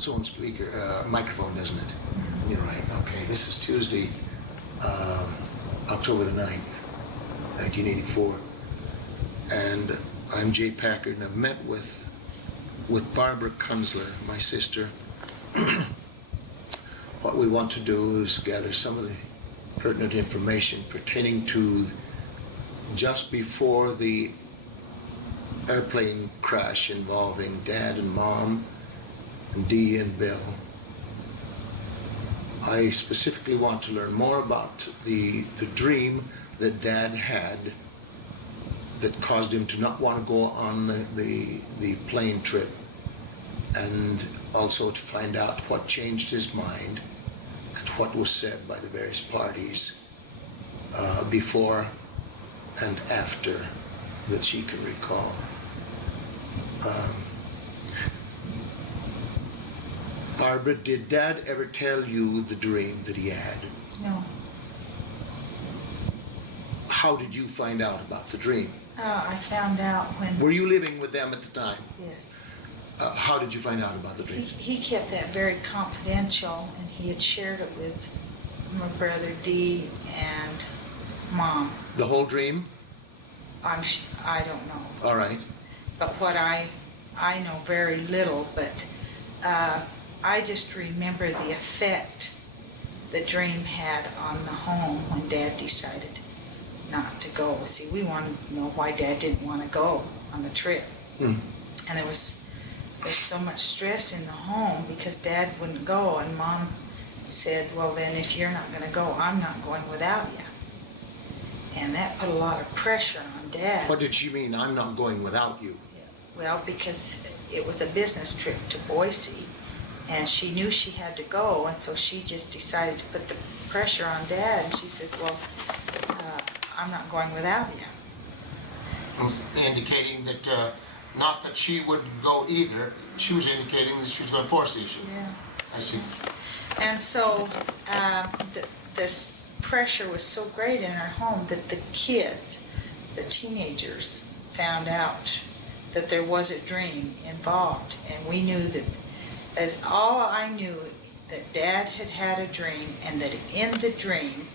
It's on speaker, microphone, doesn't it? You're right. Okay, this is Tuesday, October the 9th, 1984. And I'm Jay Packard, and I've met with Barbara Kunzler, my sister. What we want to do is gather some of the pertinent information pertaining to just before the airplane crash involving Dad and Mom, and Dee and Bill. I specifically want to learn more about the dream that Dad had that caused him to not want to go on the plane trip, and also to find out what changed his mind and what was said by the various parties before and after that she can recall. Barbara, did Dad ever tell you the dream that he had? No. How did you find out about the dream? I found out when... Were you living with them at the time? Yes. How did you find out about the dream? He kept that very confidential, and he had shared it with my brother Dee and Mom. The whole dream? I don't know. All right. But what I know very little, but I just remember the effect the dream had on the home when Dad decided not to go. See, we wanted to know why Dad didn't want to go on the trip. And there's so much stress in the home because Dad wouldn't go, and Mom said, well then if you're not going to go, I'm not going without you. And that put a lot of pressure on Dad. What did she mean, I'm not going without you? Well, because it was a business trip to Boise, and she knew she had to go, and so she just decided to put the pressure on Dad, and she says, well, I'm not going without you. Indicating that, not that she would go either, she was indicating that she was going to force the issue. Yeah. I see. And so this pressure was so great in our home that the kids, the teenagers, found out that there was a dream involved, and we knew that, as all I knew, that Dad had had a dream, and that in the dream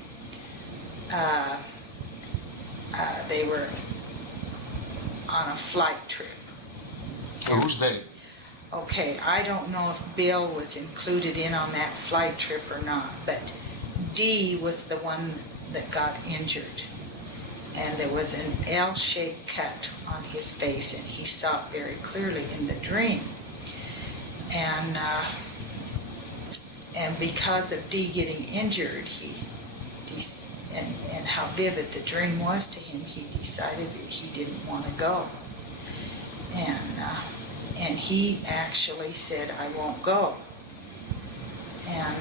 they were on a flight trip. And who's they? Okay, I don't know if Bill was included in on that flight trip or not, but Dee was the one that got injured. And there was an L-shaped cut on his face, and he saw it very clearly in the dream. And because of Dee getting injured, and how vivid the dream was to him, he decided that he didn't want to go. And he actually said, I won't go. And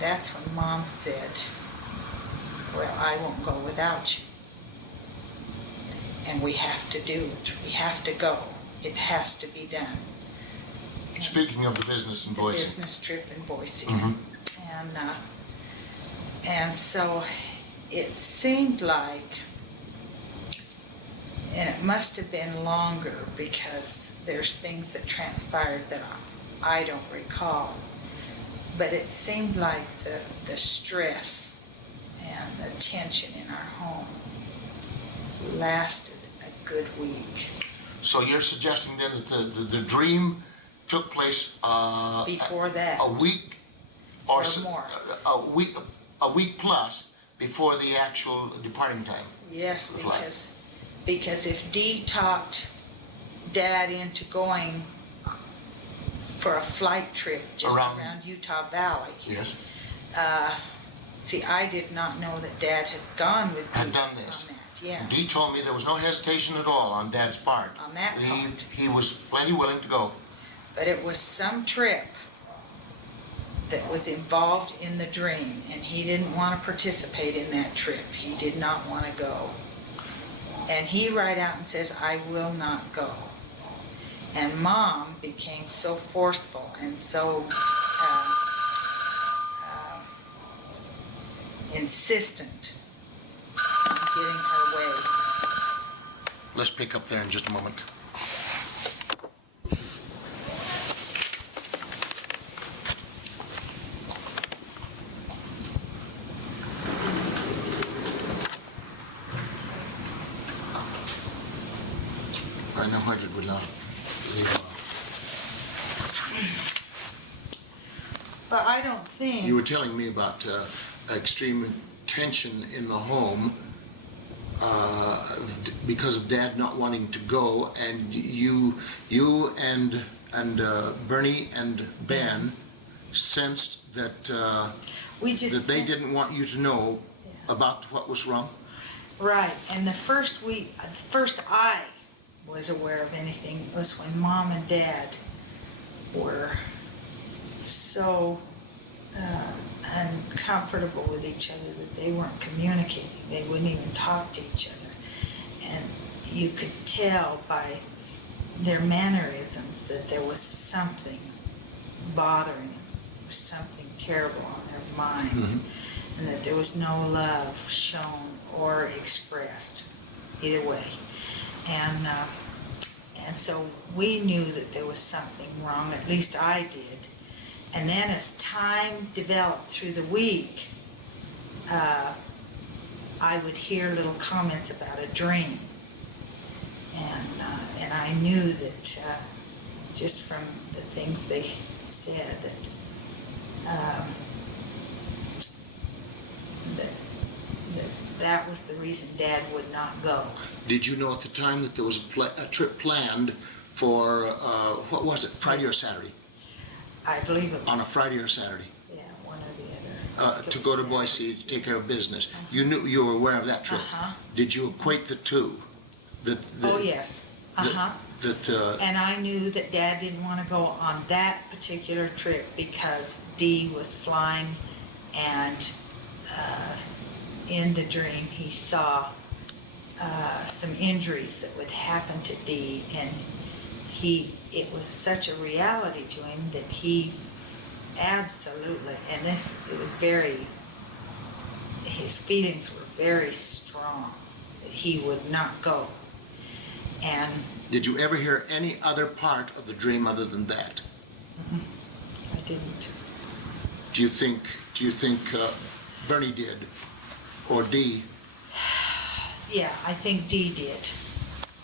that's when Mom said, well, I won't go without you. And we have to do it. We have to go. It has to be done. Speaking of the business in Boise. The business trip in Boise. Mm-hmm. And so it seemed like, and it must have been longer because there's things that transpired that I don't recall, but it seemed like the stress and the tension in our home lasted a good week. So you're suggesting then that the dream took place before that, a week or more, a week plus before the actual departing time. Yes, because if Dee talked Dad into going for a flight trip just around Utah Valley. Yes. See, I did not know that Dad had gone with Dee had done this. on that. Yeah. Dee told me there was no hesitation at all on Dad's part. On that part. He was plenty willing to go. But it was some trip that was involved in the dream, and he didn't want to participate in that trip. He did not want to go. And he right out and says, I will not go. And Mom became so forceful and so insistent in getting her way. Let's pick up there in just a moment. I'll leave it off. But I don't think. You were telling me about extreme tension in the home because of Dad not wanting to go, and you and Bernie and Ben sensed that that they didn't want you to know about what was wrong. Right, and the first I was aware of anything was when Mom and Dad were so uncomfortable with each other that they weren't communicating. They wouldn't even talk to each other. And you could tell by their mannerisms that there was something bothering them, something terrible on their minds, and that there was no love shown or expressed either way. And so we knew that there was something wrong, at least I did. And then as time developed through the week, I would hear little comments about a dream. And I knew that just from the things they said that was the reason Dad would not go. Did you know at the time that there was a trip planned for, what was it, Friday or Saturday? I believe it was. On a Friday or Saturday? Yeah, one or the other. To go to Boise to take care of business. You were aware of that trip. Did you equate the two? Oh, yes. And I knew that Dad didn't want to go on that particular trip because Dee was flying, and in the dream he saw some injuries that would happen to Dee, and it was such a reality to him that he absolutely, and it was his feelings were very strong that he would not go. And did you ever hear any other part of the dream other than that? I didn't. Do you think Bernie did, or Dee? Yeah, I think Dee did.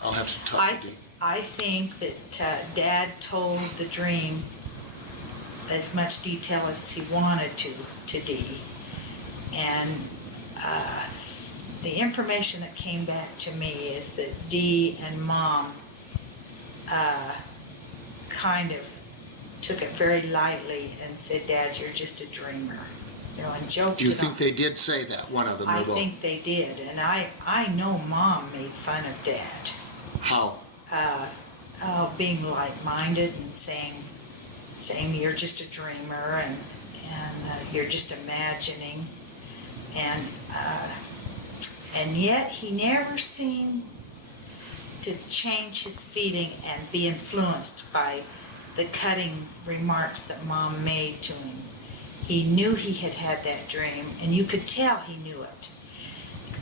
I'll have to talk to Dee. I think that Dad told the dream as much detail as he wanted to Dee, and the information that came back to me is that Dee and Mom kind of took it very lightly and said, "Dad, you're just a dreamer," and joked. Do you think they did say that, one of them? I think they did, and I know Mom made fun of Dad. How? Being like-minded and saying you're just a dreamer and you're just imagining, and yet he never seemed to change his feeling and be influenced by the cutting remarks that Mom made to him. He knew he had had that dream, and you could tell he knew it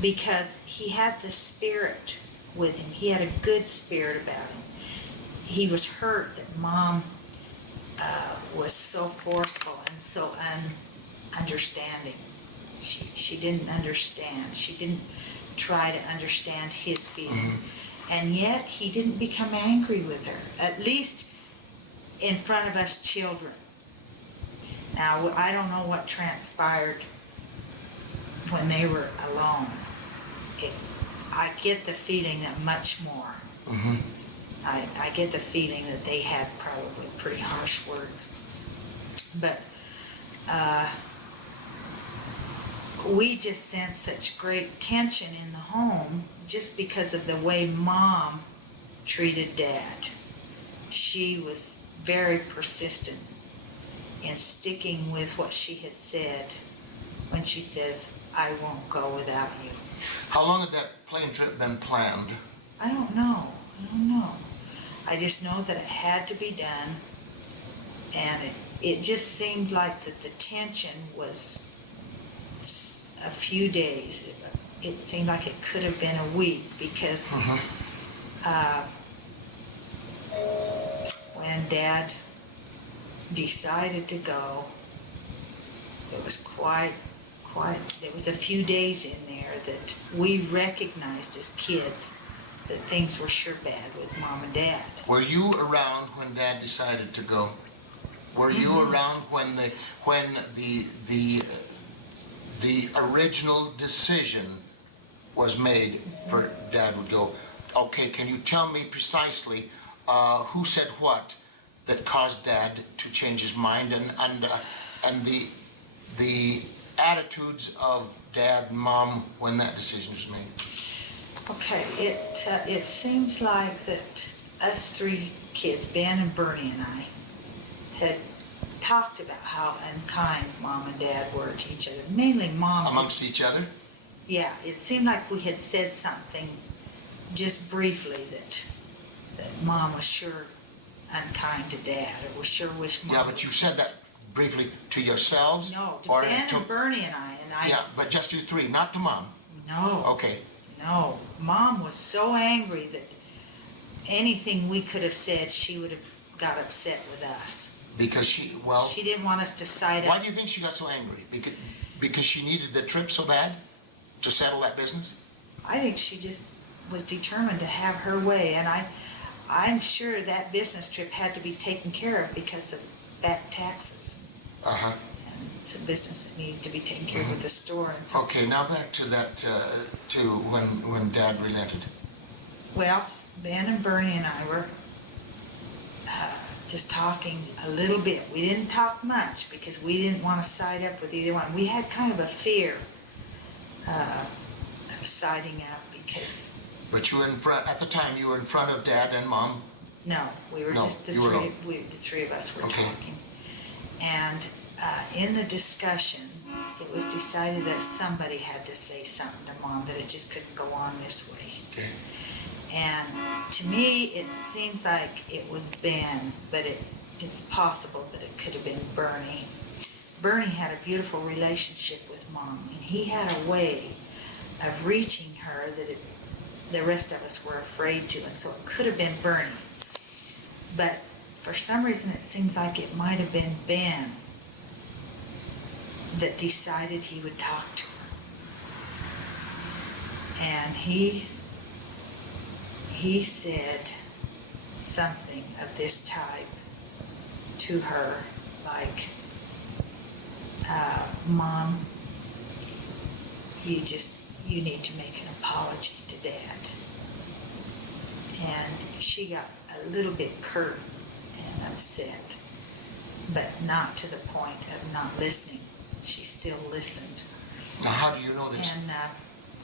because he had the spirit with him. He had a good spirit about him. He was hurt that Mom was so forceful and so ununderstanding. She didn't understand. She didn't try to understand his feelings. And yet he didn't become angry with her, at least in front of us children. Now, I don't know what transpired when they were alone. I get the feeling that much more. I get the feeling that they had probably pretty harsh words. But we just sensed such great tension in the home just because of the way Mom treated Dad. She was very persistent in sticking with what she had said when she says, "I won't go without you." How long had that plane trip been planned? I don't know. I just know that it had to be done, and it just seemed like that the tension was a few days. It seemed like it could have been a week because when Dad decided to go, there was there was a few days in there that we recognized as kids that things were sure bad with Mom and Dad. Were you around when Dad decided to go? Were you around when the original decision was made for Dad would go? Okay, can you tell me precisely who said what that caused Dad to change his mind, and the attitudes of Dad and Mom when that decision was made? Okay, it seems like that us three kids, Ben and Bernie and I, had talked about how unkind Mom and Dad were to each other. Mainly Mom. Amongst each other? Yeah, it seemed like we had said something just briefly that Mom was sure unkind to Dad, or was sure wished Mom. Yeah, but you said that briefly to yourselves? No, to or Ben and Bernie and I. Yeah, but just you three, not to Mom? No. Okay. No. Mom was so angry that anything we could have said, she would have got upset with us. Because she didn't want us to side up. Why do you think she got so angry? Because she needed the trip so bad to settle that business? I think she just was determined to have her way, and I'm sure that business trip had to be taken care of because of back taxes. Uh-huh. And it's a business that needed to be taken care of with the store and so. Okay, now back to that, to when Dad relented. Well, Ben and Bernie and I were just talking a little bit. We didn't talk much because we didn't want to side up with either one. We had kind of a fear of siding up because... But you were in front, at the time you were in front of Dad and Mom? No, we were just the three of us were talking. And in the discussion, it was decided that somebody had to say something to Mom, that it just couldn't go on this way. Okay. And to me, it seems like it was Ben, but it's possible that it could have been Bernie. Bernie had a beautiful relationship with Mom, and he had a way of reaching her that the rest of us were afraid to, and so it could have been Bernie. But for some reason, it seems like it might have been Ben that decided he would talk to her. And he said something of this type to her, like, Mom, you need to make an apology to Dad. And she got a little bit curt and upset, but not to the point of not listening. She still listened. Now, how do you know this? And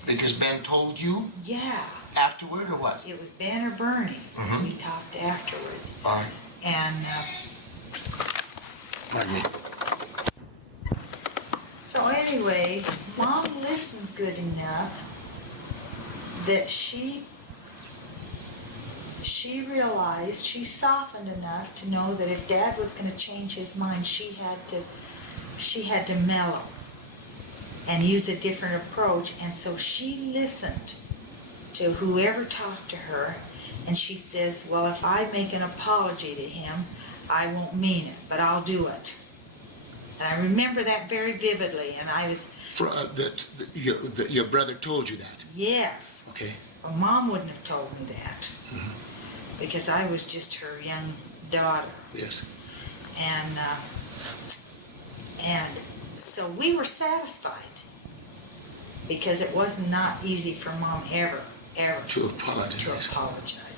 because Ben told you? Yeah. Afterward, or what? It was Ben or Bernie. Mm-hmm. We talked afterward. All right. And Pardon me. so anyway, Mom listened good enough that she realized, she softened enough to know that if Dad was going to change his mind, she had to mellow and use a different approach. And so she listened to whoever talked to her, and she says, well, if I make an apology to him, I won't mean it, but I'll do it. And I remember that very vividly, and I was... Your brother told you that? Yes. Okay. Well, Mom wouldn't have told me that, because I was just her young daughter. Yes. And so we were satisfied, because it was not easy for Mom ever to apologize.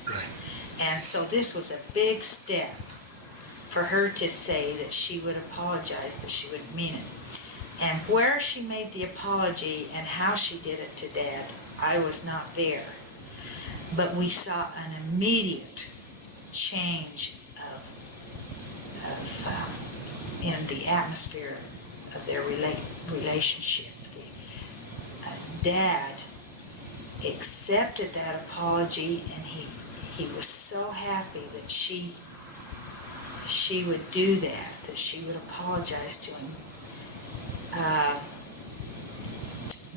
Right. And so this was a big step for her to say that she would apologize, that she wouldn't mean it. And where she made the apology and how she did it to Dad, I was not there. But we saw an immediate change in the atmosphere of their relationship. Dad accepted that apology, and he was so happy that she would do that she would apologize to him,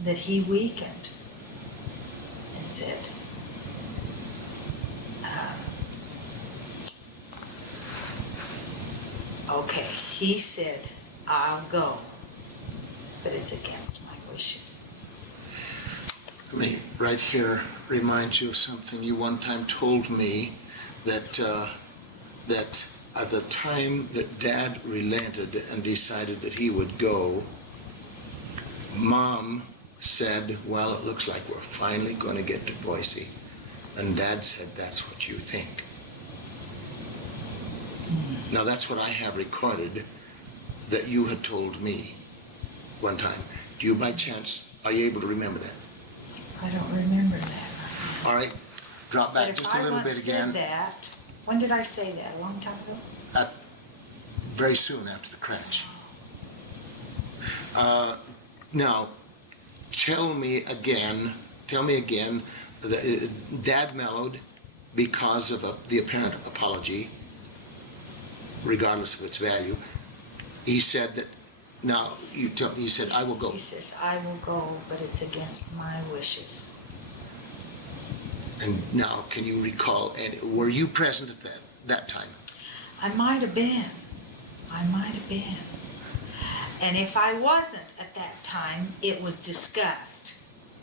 that he weakened and said, okay, he said, I'll go, but it's against my wishes. Let me, right here, remind you of something. You one time told me that at the time that Dad relented and decided that he would go, Mom said, well, it looks like we're finally going to get to Boise. And Dad said, that's what you think. Now, that's what I have recorded that you had told me one time. Do you, by chance, are you able to remember that? I don't remember that. All right, drop back just a little bit again. But if I once said that, when did I say that? A long time ago? Very soon after the crash. Now, tell me again, that Dad mellowed because of the apparent apology, regardless of its value. He said that, now, he said, I will go. He says, I will go, but it's against my wishes. And now, can you recall, and were you present at that time? I might have been. And if I wasn't at that time, it was discussed.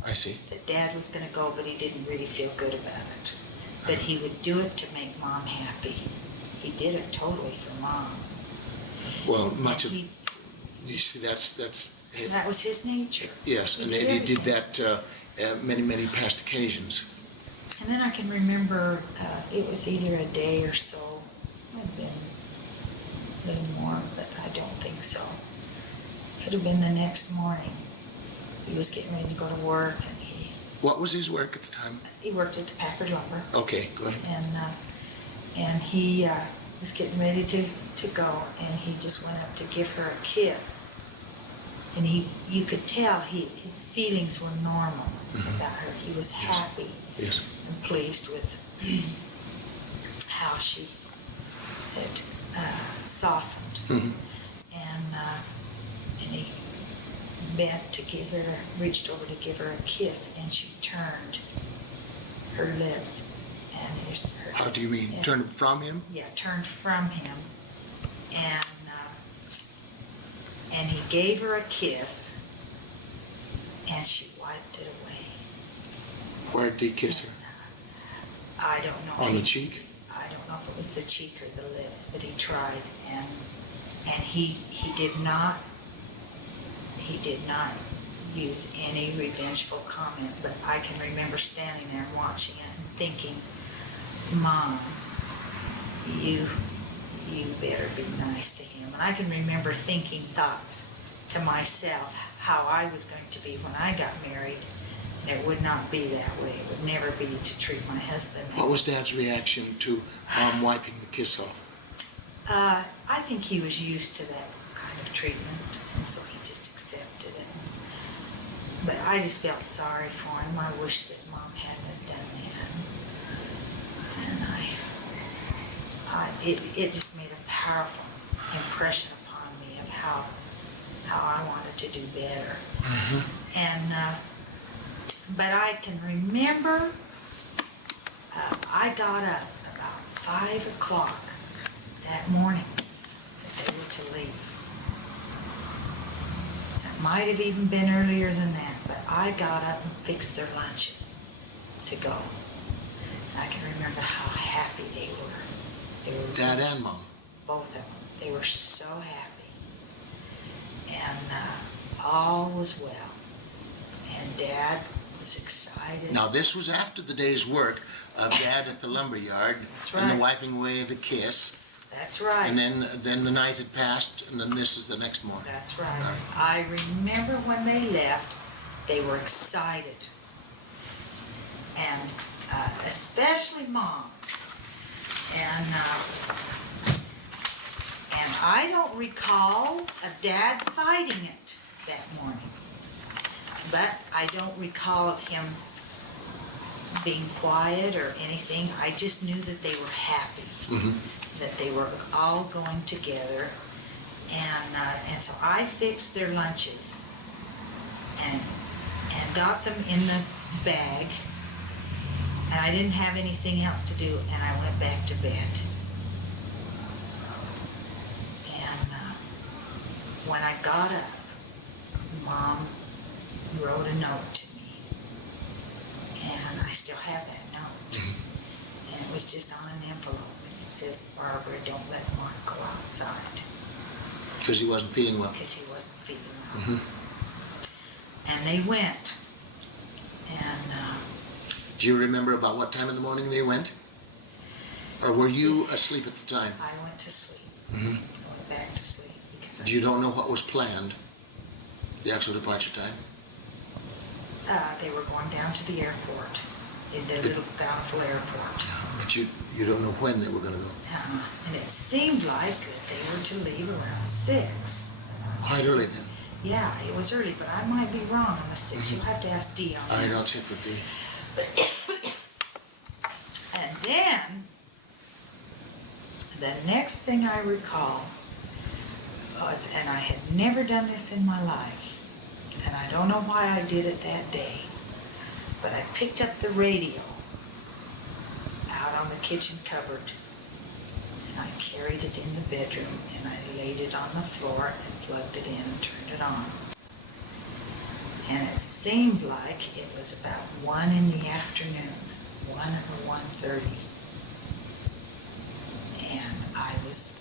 I see. That Dad was going to go, but he didn't really feel good about it. But he would do it to make Mom happy. He did it totally for Mom. Well, much of, you see, that's that was his nature. Yes, and he did that many past occasions. And then I can remember it was either a day or so. Might have been a little more, but I don't think so. Could have been the next morning. He was getting ready to go to work, and What was his work at the time? He worked at the Packard lumber. Okay, go ahead. And he was getting ready to go, and he just went up to give her a kiss. And you could tell his feelings were normal about her. He was happy and pleased with how she had softened. And he bent to reached over to give her a kiss, and she turned her lips. And how do you mean? Turned from him? Yeah, turned from him. And he gave her a kiss, and she wiped it away. Where did he kiss her? I don't know. On the cheek? I don't know if it was the cheek or the lips, but he tried, and he did not use any revengeful comment, but I can remember standing there and watching it and thinking, Mom, you better be nice to him. And I can remember thinking thoughts to myself how I was going to be when I got married, and it would not be that way. It would never be to treat my husband that way. What was Dad's reaction to Mom wiping the kiss off? I think he was used to that kind of treatment, and so he just accepted it. But I just felt sorry for him. I wish that Mom hadn't done that. And it just made a powerful impression upon me of how I wanted to do better. But I can remember I got up about 5 o'clock that morning that they were to leave. It might have even been earlier than that, but I got up and fixed their lunches to go. And I can remember how happy they were. Dad and Mom? Both of them. They were so happy. And all was well. And Dad was excited. Now, this was after the day's work of Dad at the lumber yard. That's right. And the wiping away of the kiss. That's right. And then the night had passed, and then this is the next morning. That's right. I remember when they left, they were excited. And especially Mom. And I don't recall of Dad fighting it that morning. But I don't recall of him being quiet or anything. I just knew that they were happy. That they were all going together. And so I fixed their lunches and got them in the bag. And I didn't have anything else to do, and I went back to bed. And when I got up, Mom wrote a note to me. And I still have that note. And it was just on an envelope. And it says, Barbara, don't let Mark go outside. Because he wasn't feeling well. Because he wasn't feeling well. And they went. And do you remember about what time in the morning they went? Or were you asleep at the time? I went to sleep. I went back to sleep. Because You don't know what was planned? The actual departure time? They were going down to the airport, in the little Bountiful airport. But you don't know when they were going to go? And it seemed like that they were to leave around 6. Quite early then? Yeah, it was early, but I might be wrong on the 6. You'll have to ask Dee on All that. right, I'll check with Dee. And then, the next thing I recall was, and I had never done this in my life, and I don't know why I did it that day, but I picked up the radio out on the kitchen cupboard, and I carried it in the bedroom, and I laid it on the floor and plugged it in and turned it on. And it seemed like it was about 1 in the afternoon, 1 or 1:30. And I was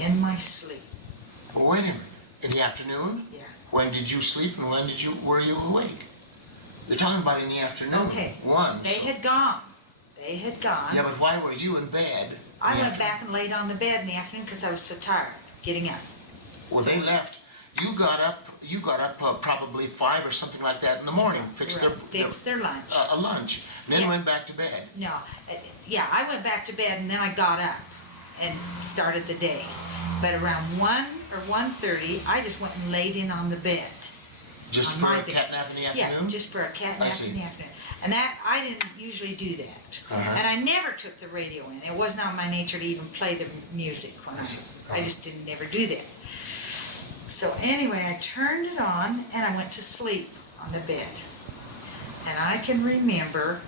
in my sleep. Well, wait a minute. In the afternoon? Yeah. When did you sleep and when were you awake? You're talking about in the afternoon. Okay. 1. They had gone. They had gone. Yeah, but why were you in bed? I went back and laid on the bed in the afternoon because I was so tired getting up. Well, they left. You got up probably 5 or something like that in the morning. Fixed their lunch. A lunch. And then Yeah. went back to bed. No. Yeah, I went back to bed and then I got up and started the day. But around 1 or 1:30, I just went and laid in on the bed. Just for a cat nap in the afternoon? Yeah, just for a cat nap in the afternoon. And that, I didn't usually do that. And I never took the radio in. It was not my nature to even play the music when I just didn't never do that. So anyway, I turned it on and I went to sleep on the bed. And I can remember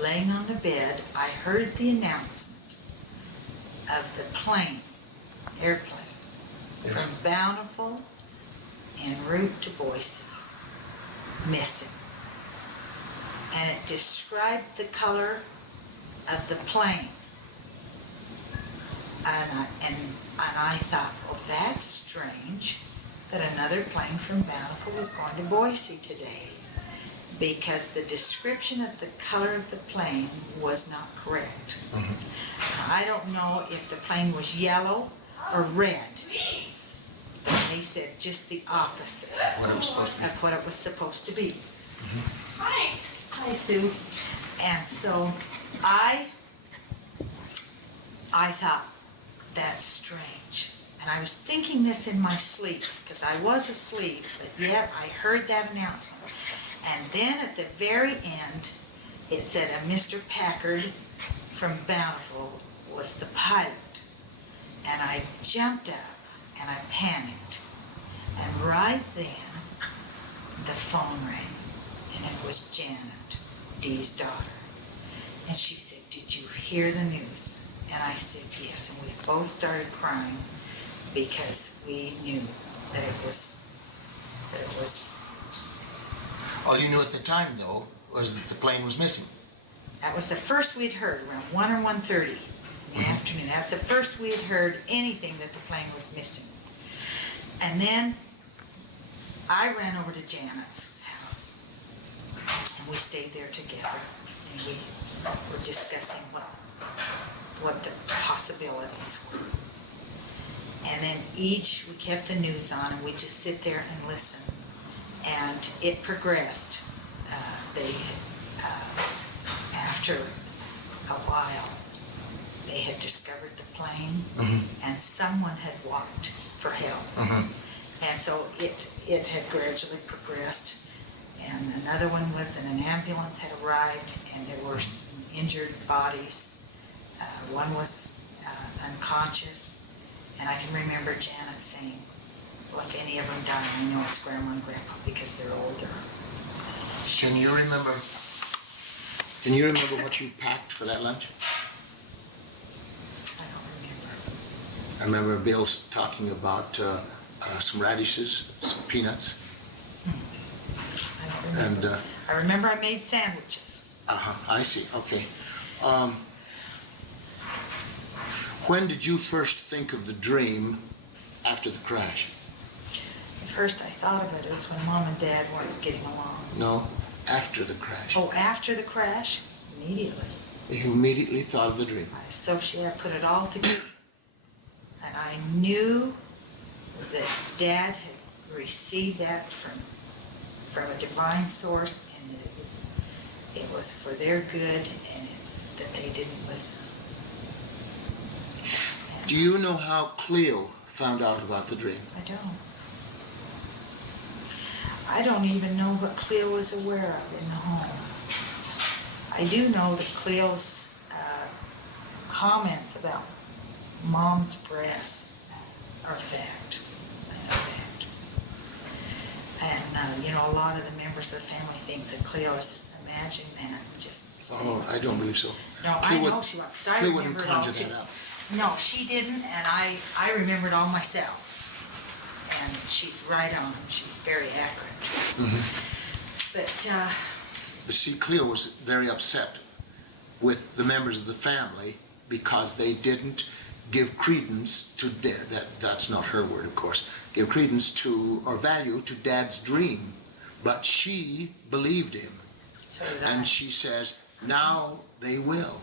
laying on the bed, I heard the announcement of the airplane, from Bountiful en route to Boise, missing. And it described the color of the plane. And I thought, well, that's strange that another plane from Bountiful was going to Boise today, because the description of the color of the plane was not correct. I don't know if the plane was yellow or red. They said just the opposite of what it was supposed to be. Hi. Hi, Sue. And so I thought, that's strange. And I was thinking this in my sleep, because I was asleep, but yet I heard that announcement. And then at the very end, it said a Mr. Packard from Bountiful was the pilot. And I jumped up and I panicked. And right then, the phone rang. And it was Janet, Dee's daughter. And she said, did you hear the news? And I said, yes. And we both started crying because we knew that it was. All you knew at the time, though, was that the plane was missing. That was the first we'd heard, around 1 or 1:30 in the afternoon. That's the first we had heard anything that the plane was missing. And then I ran over to Janet's house, and we stayed there together, and we were discussing what the possibilities were. And then we kept the news on, and we'd just sit there and listen. And it progressed. After a while, they had discovered the plane, and someone had walked for help. And so it had gradually progressed. And another one was, and an ambulance had arrived, and there were some injured bodies. One was unconscious, and I can remember Janet saying, well, if any of them die, I know it's Grandma and Grandpa because they're older. Can you remember what you packed for that lunch? I don't remember. I remember Bill talking about some radishes, some peanuts. I don't I remember I made sandwiches. I see, okay. When did you first think of the dream after the crash? At first I thought of it as when Mom and Dad weren't getting along. No, after the crash. Oh, after the crash? Immediately. You immediately thought of the dream. I put it all together. And I knew that Dad had received that from a divine source, and that it was for their good, and it's that they didn't listen. And Do you know how Cleo found out about the dream? I don't. I don't even know what Cleo was aware of in the home. I do know that Cleo's comments about Mom's breasts are fact. I know that. And, a lot of the members of the family think that Cleo's imagined that. I don't believe so. No, I know she was, because I remember it all too. No, she didn't, and I remember it all myself. And she's right on. She's very accurate. Mm-hmm. But see, Cleo was very upset with the members of the family because they didn't give credence to that's not her word, of course, give credence to or value to Dad's dream. But she believed him. So did and I. She says, now they will.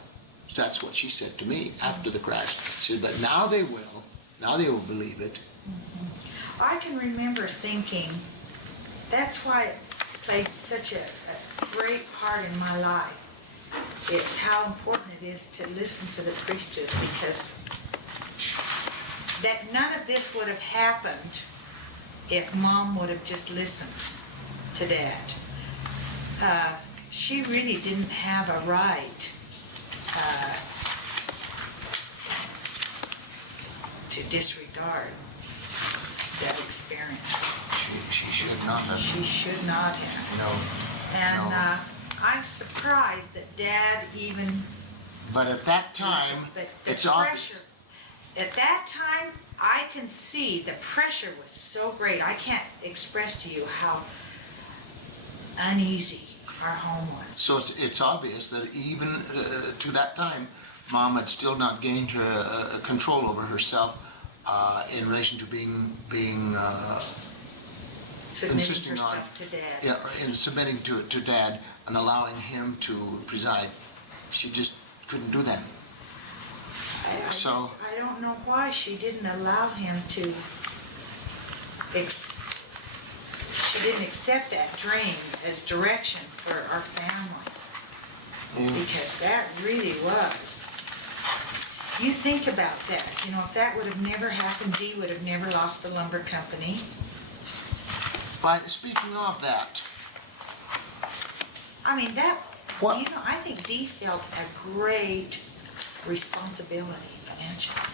That's what she said to me after the crash. She said, but now they will believe it. Mm-hmm. I can remember thinking, that's why it played such a great part in my life. It's how important it is to listen to the priesthood, because that none of this would have happened if Mom would have just listened to Dad. She really didn't have a right to disregard that experience. She should not have. She should not have. No. And no. I'm surprised that Dad even... But at that time, But the it's pressure, obvious. at that time, I can see the pressure was so great. I can't express to you how uneasy our home was. So it's obvious that even to that time, Mom had still not gained her control over herself in relation to being Submitting insisting herself on to Dad. in submitting to Dad and allowing him to preside. She just couldn't do that. I don't know why she didn't allow him to. She didn't accept that dream as direction for our family, because that really was. You think about that. If that would have never happened, Dee would have never lost the lumber company. But speaking of that, I mean, that. What? I think Dee felt a great responsibility financially.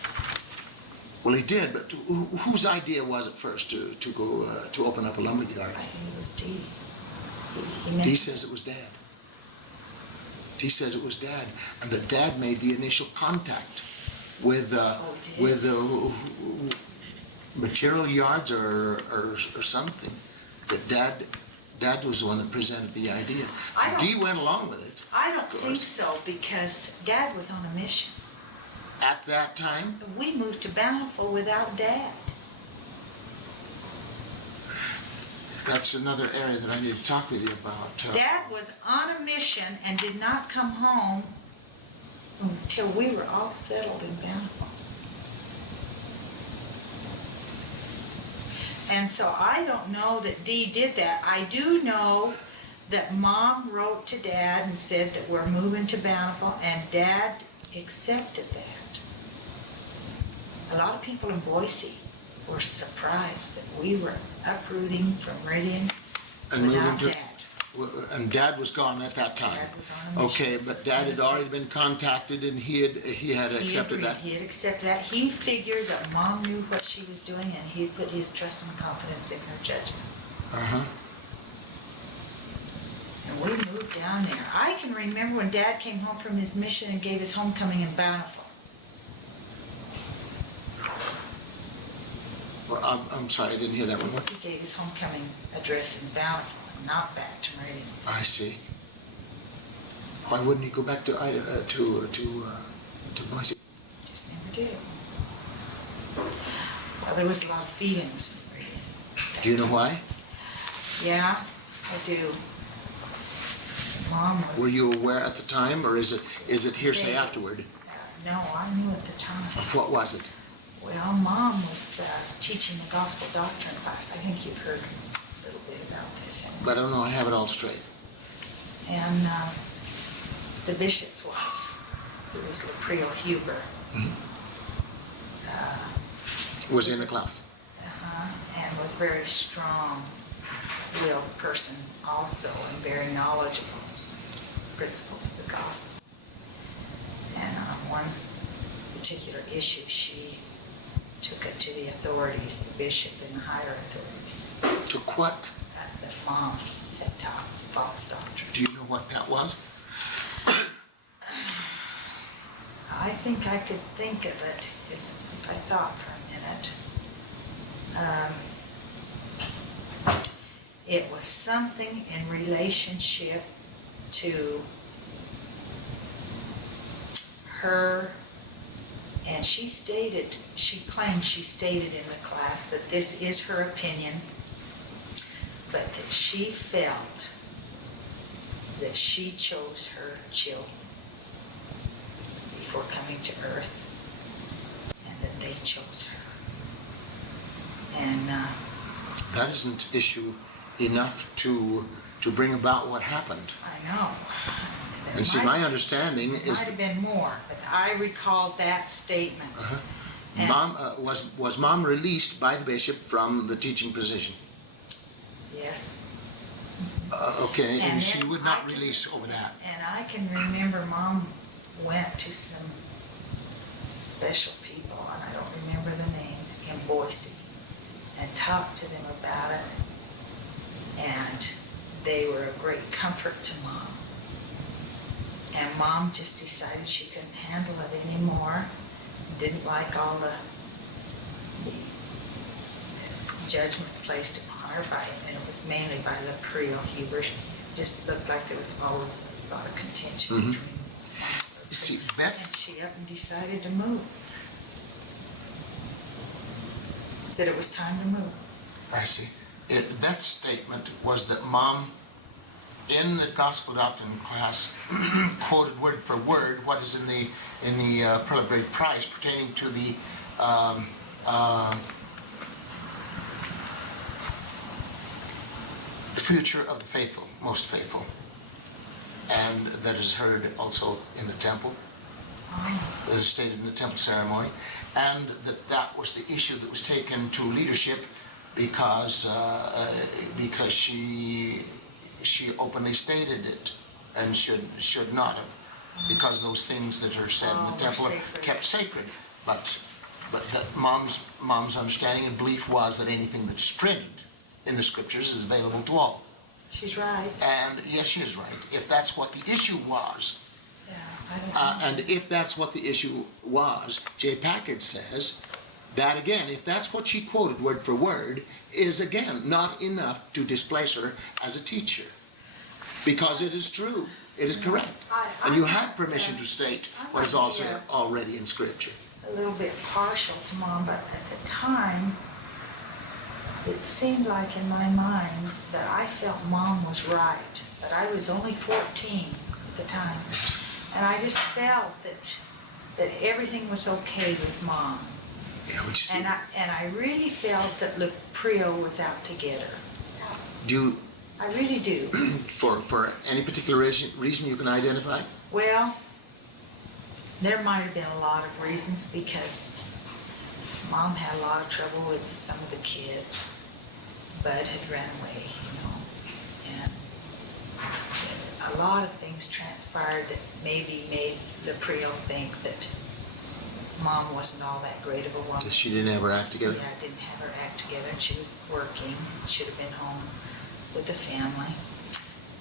well, he did. But whose idea was it first to go to open up a lumber yard? I think it was Dee. Dee says it was Dad. Dee says it was Dad, and that Dad made the initial contact with material yards or something. That Dad was the one that presented the idea. Dee went along with it. I don't think so, because Dad was on a mission. At that time, We moved to Bountiful without Dad. that's another area that I need to talk with you about. Dad was on a mission and did not come home until we were all settled in Bountiful. And so I don't know that Dee did that. I do know that Mom wrote to Dad and said that we're moving to Bountiful, and Dad accepted that. A lot of people in Boise were surprised that we were uprooting from Reading And without moving to- Dad. And Dad was gone at that time. Dad was on a mission. Okay, but Dad had already been contacted, and he had accepted that. He had accepted that. He figured that Mom knew what she was doing, and he put his trust and confidence in her judgment. And we moved down there. I can remember when Dad came home from his mission and gave his homecoming in Bountiful. Well, I'm sorry, I didn't hear that one. He gave his homecoming address in Bountiful. not back to Meridian. I see. Why wouldn't he go back to Boise? Just never did. Well, there was a lot of feelings in Meridian. Do you know why? Yeah, I do. Mom was... Were you aware at the time, or is it hearsay afterward? No, I knew at the time. What was it? Well, Mom was teaching the gospel doctrine class. I think you've heard a little bit about this. But I don't know, I have it all straight. And the bishop's wife, who was Laprio Huber, Was in the class. And was a very strong-willed person also, and very knowledgeable principles of the gospel. And on one particular issue, she took it to the authorities, the bishop and the higher authorities. Took what? That Mom had taught false doctrine. Do you know what that was? I think I could think of it if I thought for a minute. It was something in relationship to her, and she claimed she stated in the class that this is her opinion, but that she felt that she chose her children before coming to earth, and that they chose her. And That isn't issue enough to bring about what happened. I know. And see, my understanding It is might have been more, but I recalled that statement. And Mom was Mom released by the bishop from the teaching position? yes. Okay, and she then would I not can- release over that. And I can remember Mom went to some special people, and I don't remember the names, in Boise, and talked to them about it. And they were a great comfort to Mom. And Mom just decided she couldn't handle it anymore. Didn't like all the judgment placed upon her and it was mainly by Laprio Huber. It just looked like there was always a lot of contention between them. You see, And she up and decided to move. Said it was time to move. I see. That statement was that Mom, in the gospel doctrine class, quoted word for word what is in the Pearl of Great Price pertaining to the future of the faithful, most faithful, and that is heard also in the temple, as is stated in the temple ceremony, and that was the issue that was taken to leadership because she openly stated it and should not have, because those things that are said in the temple are kept sacred. But that mom's understanding and belief was that anything that's printed in the scriptures is available to all. She's right. And yes, she is right. If that's what the issue was, Yeah, I don't know. and if that's what the issue was, J. Packard says that again, if that's what she quoted word for word, is again not enough to displace her as a teacher. Because it is true. It is correct. And you had permission to state what is also already in Scripture. A little bit partial to Mom, but at the time, it seemed like in my mind that I felt Mom was right, but I was only 14 at the time. And I just felt that everything was okay with Mom. Yeah, which you see. And I really felt that Laprio was out to get her. I really do. For any particular reason you can identify? Well, there might have been a lot of reasons because Mom had a lot of trouble with some of the kids. Bud had run away, and a lot of things transpired that maybe made Laprio think that Mom wasn't all that great of a woman. So she didn't have her act together? Yeah, didn't have her act together, and she was working, should have been home with the family.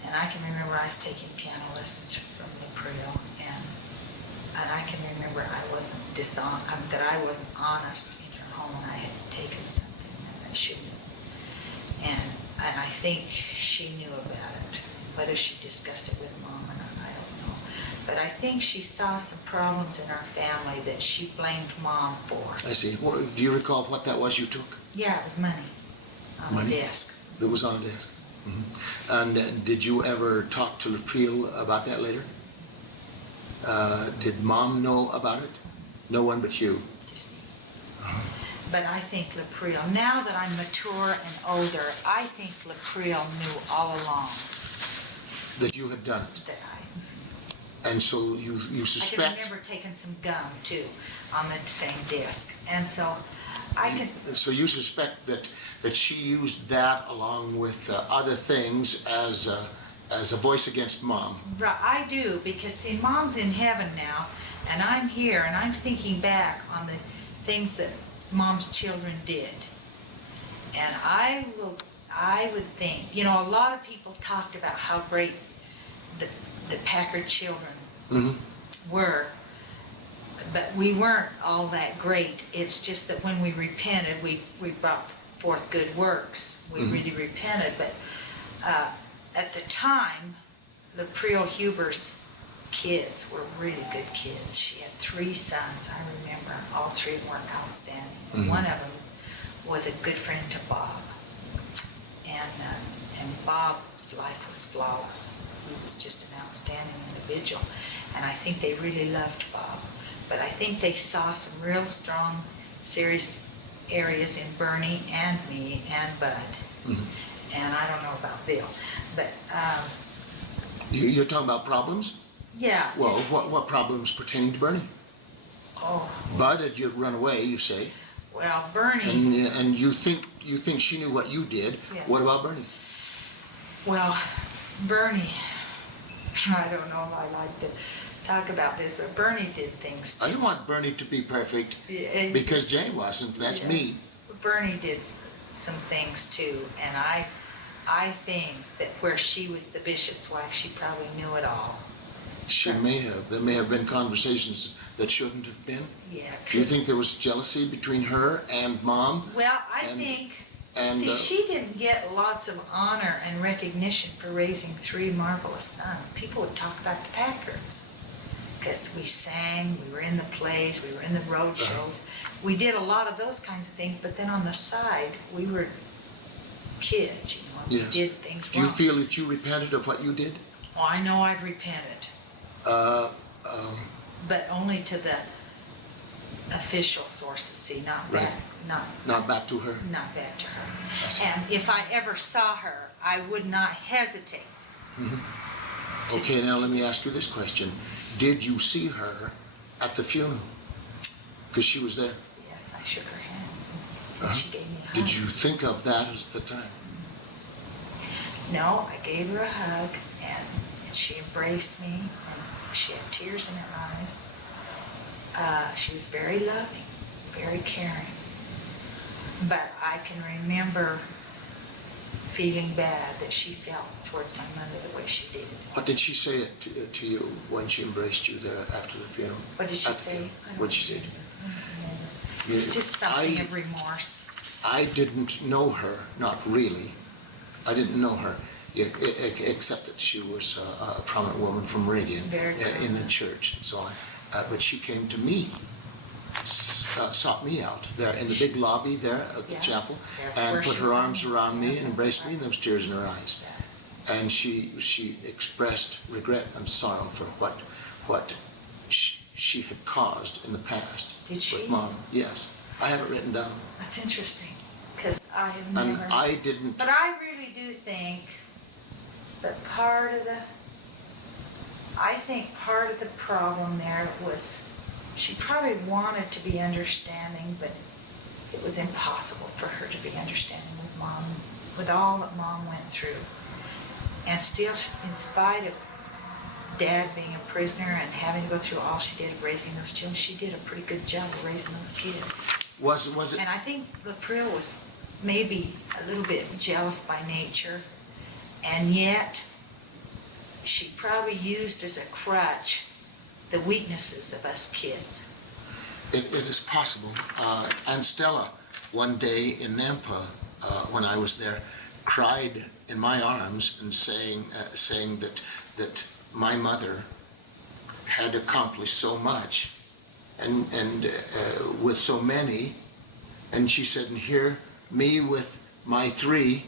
And I can remember I was taking piano lessons from Laprio, and I can remember I wasn't that I wasn't honest in her home, and I had taken something that I shouldn't. And I think she knew about it. Whether she discussed it with Mom or not, I don't know. But I think she saw some problems in our family that she blamed Mom for. I see. Well, do you recall what that was you took? Yeah, it was money on Money? the desk. That was on the desk. And did you ever talk to Laprille about that later? Did Mom know about it? No one but you. Just me. But I think Laprille, now that I'm mature and older, I think Laprille knew all along That you had done it. that And so you I can suspect... remember taking some gum too on the same desk. And so I can, So you suspect that she used that along with other things as a voice against Mom. right, I do, because see, Mom's in heaven now, and I'm here, and I'm thinking back on the things that Mom's children did. And I would think, you know, a lot of people talked about how great the Packard children were, but we weren't all that great. It's just that when we repented, we brought forth good works. We really repented, but at the time, Laprille Huber's kids were really good kids. She had 3 sons, I remember. All 3 of them were outstanding. One of them was a good friend to Bob. And Bob's life was flawless. He was just an outstanding individual. And I think they really loved Bob. But I think they saw some real strong, serious areas in Bernie and me and Bud. And I don't know about Bill. But, You're talking about problems? yeah. Well, just, what problems pertaining to Bernie? oh, Bud had you run away, you say, well, Bernie, and you think she knew what you did. Yeah. What about Bernie? well, Bernie, I don't know if I like to talk about this, but Bernie did things I too. don't want Bernie to be perfect Yeah, because Jane wasn't. That's yeah. me. Bernie did some things too, and I think that where she was the bishop's wife, she probably knew it all. She may have. There may have been conversations that shouldn't have been. Yeah. Do you think there was jealousy between her and Mom? Well, I And- think, and, see, she didn't get lots of honor and recognition for raising 3 marvelous sons. People would talk about the Packards because we sang, we were in the plays, we were in the road shows. We did a lot of those kinds of things, but then on the side, we were kids, you know, and Yes. we did things Do you wrong. feel that you repented of what you did? Oh, I know I've repented, Uh, but only to the official sources, see, not Right. back, not back to her? not back to her. I see. And if I ever saw her, I would not hesitate. Okay, now let me ask you this question. Did you see her at the funeral? Because she was there. Yes, I shook her hand. Uh-huh. She gave me a hug. Did you think of that at the time? No, I gave her a hug, and she embraced me, and she had tears in her eyes. She was very loving, very caring. But I can remember feeling bad that she felt towards my mother the way she did. What did she say to you when she embraced you there after the funeral? What did she At the say? funeral. I don't What did she say to you? remember. Just something of remorse. I didn't know her, not really. I didn't know her, except that she was a prominent woman from Meridian Very in the prominent. church and so on. But she came to me, sought me out there in the big lobby there at the Yeah. chapel, That's and where put she her saw arms me. around me Yeah, and embraced me, right. and there was tears in her eyes. And she expressed regret and sorrow for what she had caused in the past. Did she? With Mom. Yes. I have it written down. That's interesting, because I have And never... I didn't... But I really do think that part of the problem there was she probably wanted to be understanding, but it was impossible for her to be understanding with Mom, with all that Mom went through. And still, in spite of Dad being a prisoner and having to go through all she did of raising those children, she did a pretty good job of raising those kids. Was it... And I think Laprille was maybe a little bit jealous by nature, and yet she probably used as a crutch the weaknesses of us kids. It is possible. And Stella, one day in Nampa, when I was there, cried in my arms and saying that my mother had accomplished so much and with so many, and she said, and here me with my 3,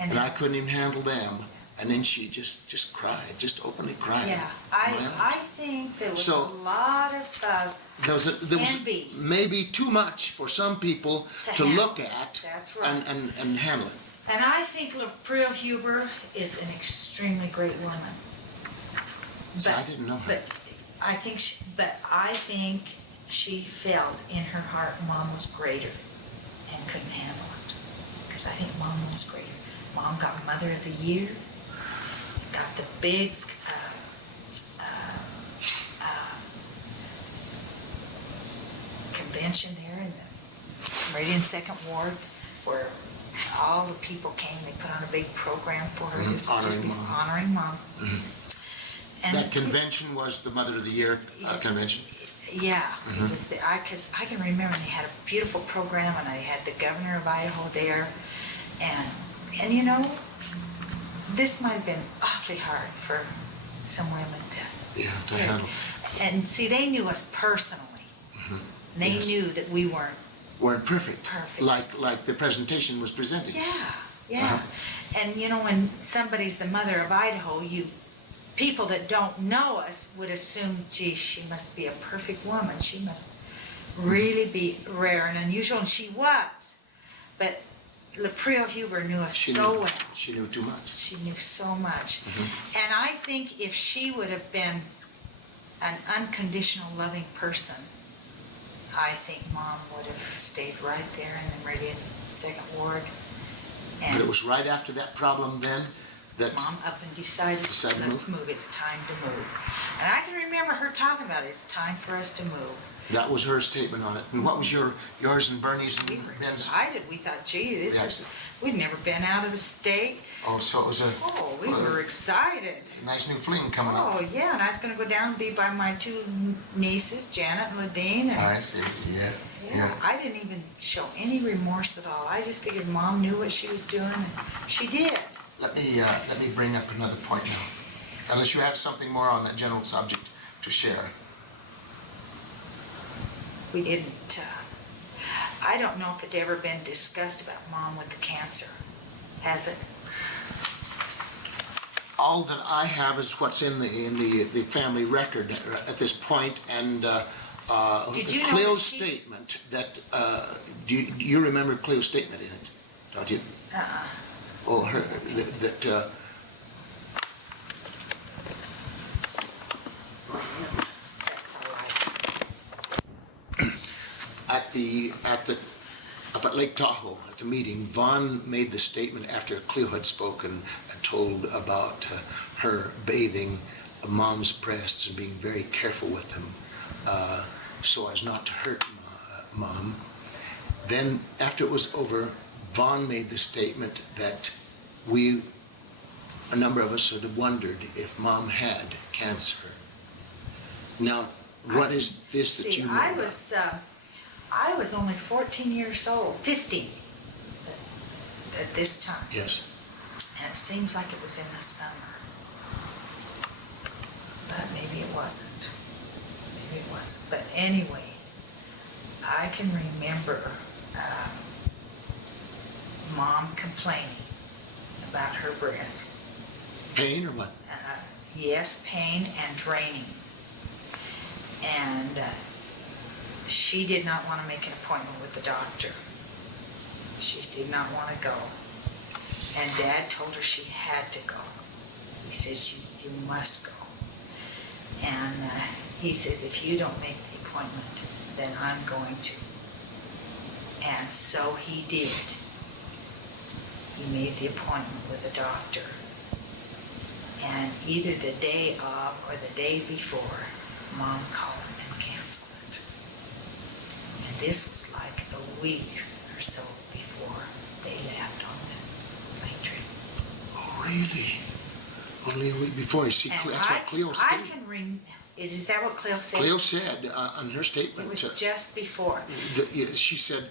and I couldn't even handle them. And then she just cried, just openly cried. Yeah, I think there was a lot of there was envy. Maybe too much for some people to look at. That's right. and handle it. And I think April Huber is an extremely great woman. So I didn't know her. But I think she felt in her heart Mom was greater and couldn't handle it. Because I think Mom was greater. Mom got Mother of the Year, got the big convention there in the Meridian Second Ward, where all the people came. They put on a big program for her, honoring Mom. Mm-hmm. And that convention was the Mother of the Year convention. Yeah, it was because I can remember they had a beautiful program, and I had the governor of Idaho there, and you know, this might have been awfully hard for some women to handle. And see, they knew us personally. Mm-hmm. They knew that we weren't perfect. Like the presentation was presented. Yeah. Uh-huh. And you know, when somebody's the Mother of Idaho, people that don't know us would assume, gee, she must be a perfect woman. She must really be rare and unusual, and she was. But April Huber knew us so well. She knew too much. She knew so much. Mm-hmm. And I think if she would have been an unconditional loving person, I think Mom would have stayed right there in the Meridian Second Ward. But it was right after that problem then that Mom up and decided let's move. It's time to move. And I can remember her talking about it. It's time for us to move. That was her statement on it. And what was yours and Bernie's and We were Ben's? excited. We thought, gee, we'd never been out of the state. Oh, so it was we were excited. Nice new fling coming up. Oh, yeah, and I was going to go down and be by my 2 nieces, Janet and Ladine. And I see, yeah. I didn't even show any remorse at all. I just figured Mom knew what she was doing, and she did. Let me bring up another point now. Unless you have something more on that general subject to share. We didn't, I don't know if it ever been discussed about Mom with the cancer. Has it? All that I have is what's in the family record at this point, and Did you know Cleo's statement that, do you remember Cleo's statement in it? Don't you? Oh, that up at Lake Tahoe at the meeting, Vaughn made the statement after Cleo had spoken and told about her bathing Mom's breasts and being very careful with them so as not to hurt Mom. Then after it was over, Vaughn made the statement that a number of us had wondered if Mom had cancer. Now, what is this that you know about? I was only 14 years old, 15 at this time. Yes. And it seems like it was in the summer. But maybe it wasn't. But anyway, I can remember Mom complaining about her breasts. Pain or what? Yes, pain and draining. And she did not want to make an appointment with the doctor. She did not want to go. And Dad told her she had to go. He says, you must go. And he says, if you don't make the appointment, then I'm going to. And so he did. He made the appointment with the doctor. And either the day of or the day before, Mom called him and canceled it. And this was like a week or so before they left on the plane trip. Oh, really? Only a week before. See, that's what Cleo stated. Is that what Cleo said? Cleo said on her It statement. was just before. She said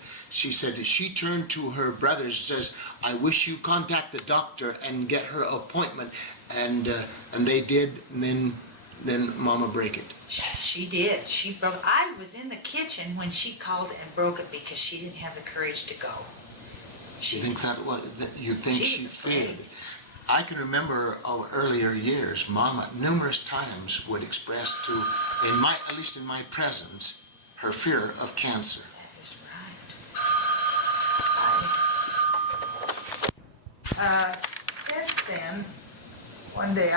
that she turned to her brothers and says, "I wish you contact the doctor and get her appointment," and they did. And then Mama break it. She did. She broke. I was in the kitchen when she called and broke it because she didn't have the courage to go. You think you think she feared? I can remember our earlier years, Mama numerous times would express at least in my presence, her fear of cancer. That is right. Since then, one day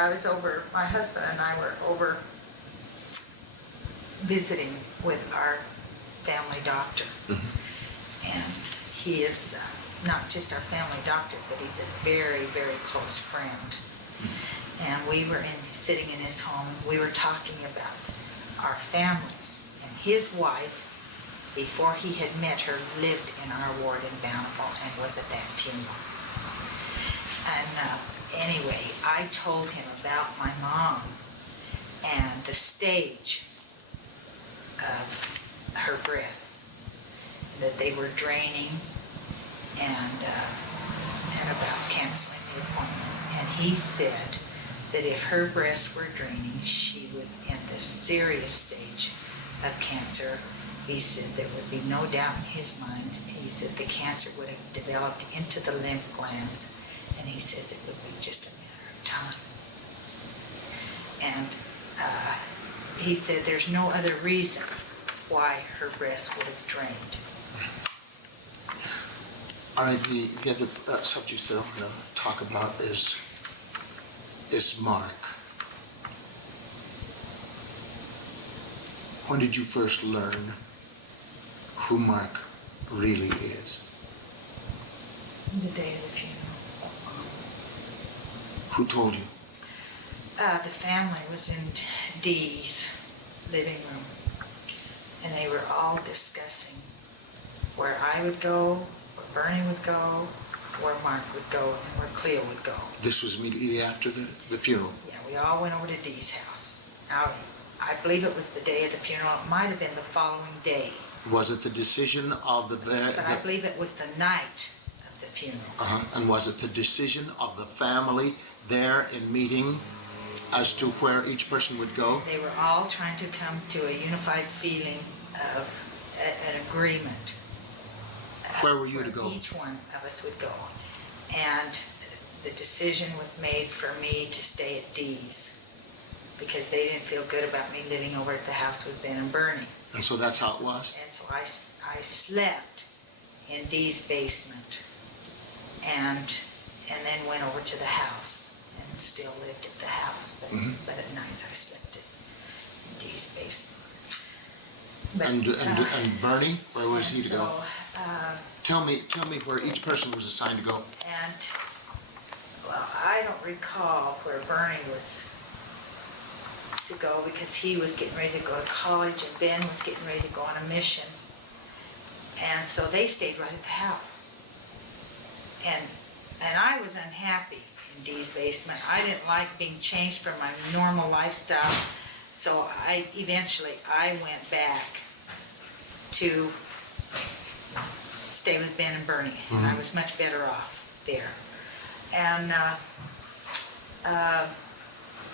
my husband and I were over visiting with our family doctor. Mm-hmm. And he is not just our family doctor, but he's a very, very close friend. And we were sitting in his home. We were talking about our families. And his wife, before he had met her, lived in our ward in Bountiful and was at that funeral. And anyway, I told him about my mom and the stage of her breasts, that they were draining, and about canceling the appointment. And he said that if her breasts were draining, she was in the serious stage of cancer. He said there would be no doubt in his mind. He said the cancer would have developed into the lymph glands, and he says it would be just a matter of time. And he said there's no other reason why her breasts would have drained. All right, the other subject that I'm going to talk about is Mark. When did you first learn who Mark really is? The day of the funeral. Who told you? The family was in Dee's living room, and they were all discussing where I would go, where Bernie would go, where Mark would go, and where Cleo would go. This was immediately after the funeral? Yeah, we all went over to Dee's house. Now, I believe it was the day of the funeral. It might have been the following day. Was it the decision of But I believe it was the night of the funeral. And was it the decision of the family there in meeting as to where each person would go? They were all trying to come to a unified feeling of an agreement. Where were you to go? Each one of us would go. And the decision was made for me to stay at Dee's because they didn't feel good about me living over at the house with Ben and Bernie. And so that's how it was? And so I slept in Dee's basement and then went over to the house and still lived at the house. But at nights I slept in Dee's basement. But, and Bernie, where was he to go? Tell me where each person was assigned to go. And, well, I don't recall where Bernie was to go because he was getting ready to go to college and Ben was getting ready to go on a mission. And so they stayed right at the house. And I was unhappy in Dee's basement. I didn't like being changed from my normal lifestyle. So eventually I went back to stay with Ben and Bernie. And I was much better off there. And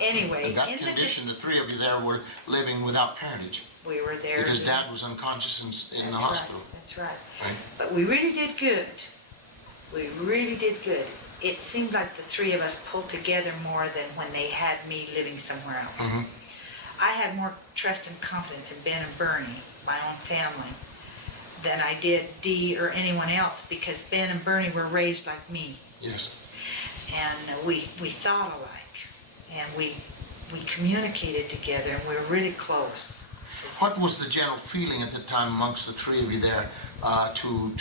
anyway, in that condition, the three of you there were living without parentage. We were there. Because Dad was unconscious in the hospital. Right, that's right. But we really did good. We really did good. It seemed like the three of us pulled together more than when they had me living somewhere else. I had more trust and confidence in Ben and Bernie, my own family, than I did Dee or anyone else because Ben and Bernie were raised like me. Yes. And we thought alike, and we communicated together, and we were really close. What was the general feeling at the time amongst the three of you there to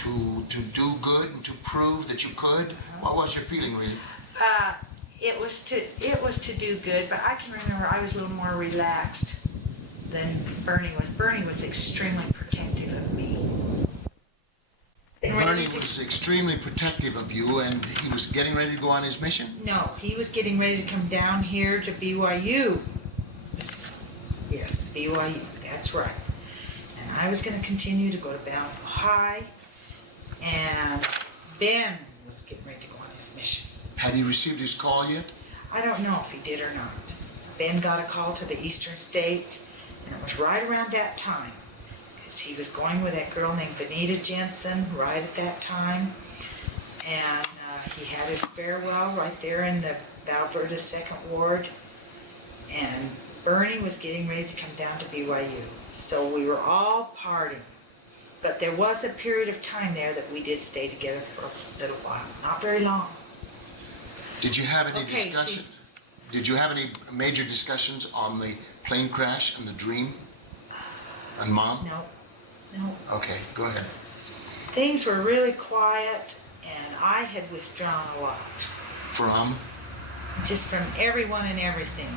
do good and to prove that you could? What was your feeling really? It was to do good, but I can remember I was a little more relaxed than Bernie was. Bernie was extremely protective of me. Bernie was extremely protective of you, and he was getting ready to go on his mission? No, he was getting ready to come down here to BYU. Yes, BYU, that's right. And I was going to continue to go to Bountiful High, and Ben was getting ready to go on his mission. Had he received his call yet? I don't know if he did or not. Ben got a call to the Eastern States, and it was right around that time, because he was going with that girl named Vanita Jensen right at that time, and he had his farewell right there in the Valverta 2nd Ward, and Bernie was getting ready to come down to BYU. So we were all partying. But there was a period of time there that we did stay together for a little while. Not very long. Did you have any Okay, discussion? Did you have any major discussions on the plane crash and the dream? And Mom? No. Okay, go ahead. Things were really quiet, and I had withdrawn a lot. From? Just from everyone and everything.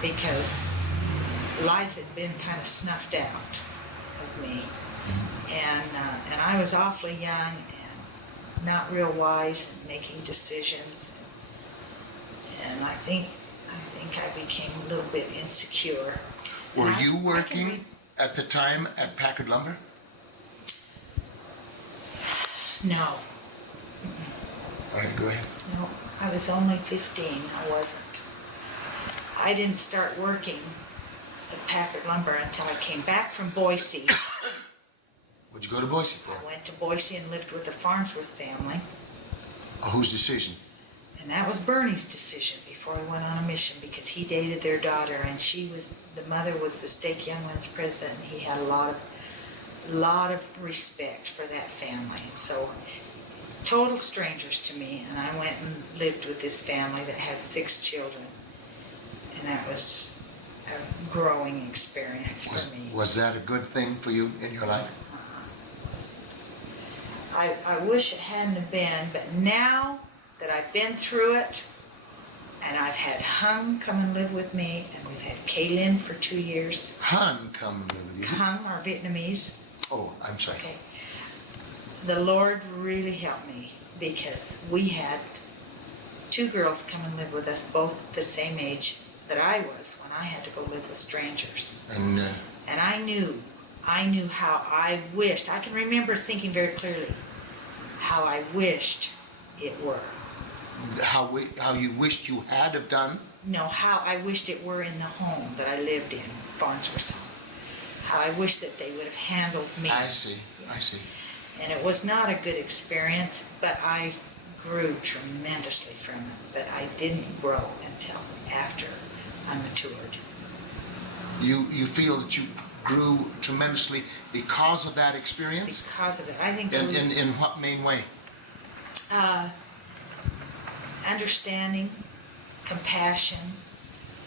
Because life had been kind of snuffed out of me. And I was awfully young and not real wise in making decisions. And I think I became a little bit insecure. Were you working at the time at Packard Lumber? No. All right, go ahead. No, I was only 15. I wasn't. I didn't start working at Packard Lumber until I came back from Boise. What'd you go to Boise for? I went to Boise and lived with the Farnsworth family. Whose decision? And that was Bernie's decision before I went on a mission, because he dated their daughter, and the mother was the Stake Young Men's president, and he had a lot of respect for that family. And so, total strangers to me, and I went and lived with this family that had 6 children. And that was a growing experience for me. Was that a good thing for you in your life? I wish it hadn't have been, but now that I've been through it, and I've had Hung come and live with me, and we've had Kaylin for 2 years. Han come and live with you? Hung are Vietnamese. Oh, I'm sorry. Okay. The Lord really helped me, because we had 2 girls come and live with us, both the same age that I was when I had to go live with strangers. And I knew how I wished. I can remember thinking very clearly how I wished it were. How you wished you had have done? No, how I wished it were in the home that I lived in, Farnsworth home. How I wished that they would have handled me. I see. And it was not a good experience, but I grew tremendously from it. But I didn't grow until after I matured. You feel that you grew tremendously because of that experience? Because of it. I think In what main way? Understanding, compassion,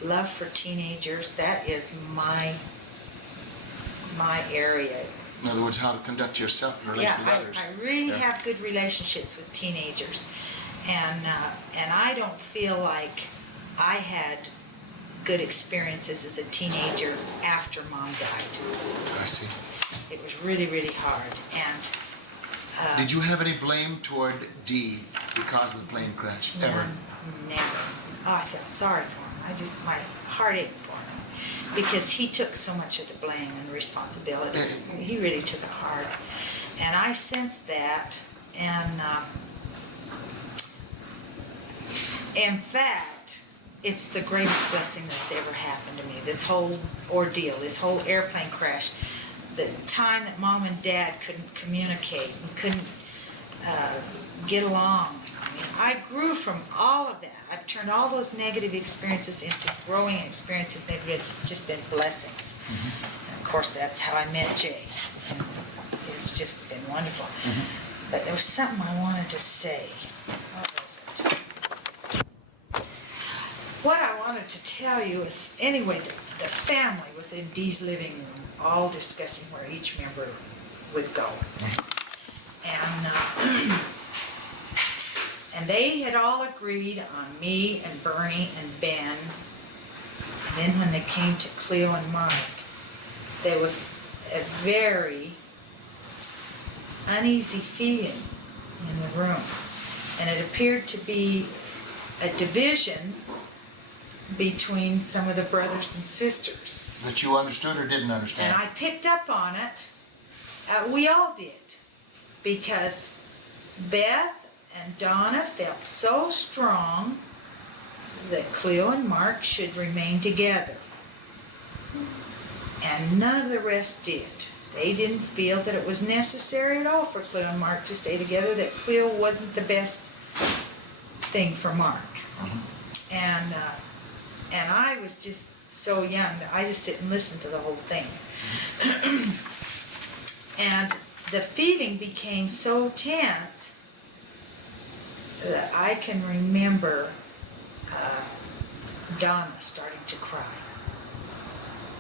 love for teenagers. That is my area. In other words, how to conduct yourself in relation to others. I really have good relationships with teenagers, and I don't feel like I had good experiences as a teenager after Mom died. I see. It was really, really hard. And did you have any blame toward Dee because of the plane crash? Ever? Never. Oh, I felt sorry for him. My heart ached for him, because he took so much of the blame and responsibility. He really took it hard. And I sensed that, and in fact, it's the greatest blessing that's ever happened to me. This whole ordeal, this whole airplane crash, the time that Mom and Dad couldn't communicate and couldn't get along. I mean, I grew from all of that. I've turned all those negative experiences into growing experiences, and it's just been blessings. Mm-hmm. And of course, that's how I met Jay. It's just been wonderful. Mm-hmm. But there was something I wanted to say. What was it? What I wanted to tell you is, anyway, the family was in Dee's living room, all discussing where each member would go. And they had all agreed on me and Bernie and Ben. And then when they came to Cleo and Mike, there was a very uneasy feeling in the room. And it appeared to be a division between some of the brothers and sisters. That you understood or didn't understand? And I picked up on it. We all did. Because Beth and Donna felt so strong that Cleo and Mark should remain together. And none of the rest did. They didn't feel that it was necessary at all for Cleo and Mark to stay together, that Cleo wasn't the best thing for Mark. And I was just so young that I just sit and listen to the whole thing. And the feeling became so tense that I can remember Donna starting to cry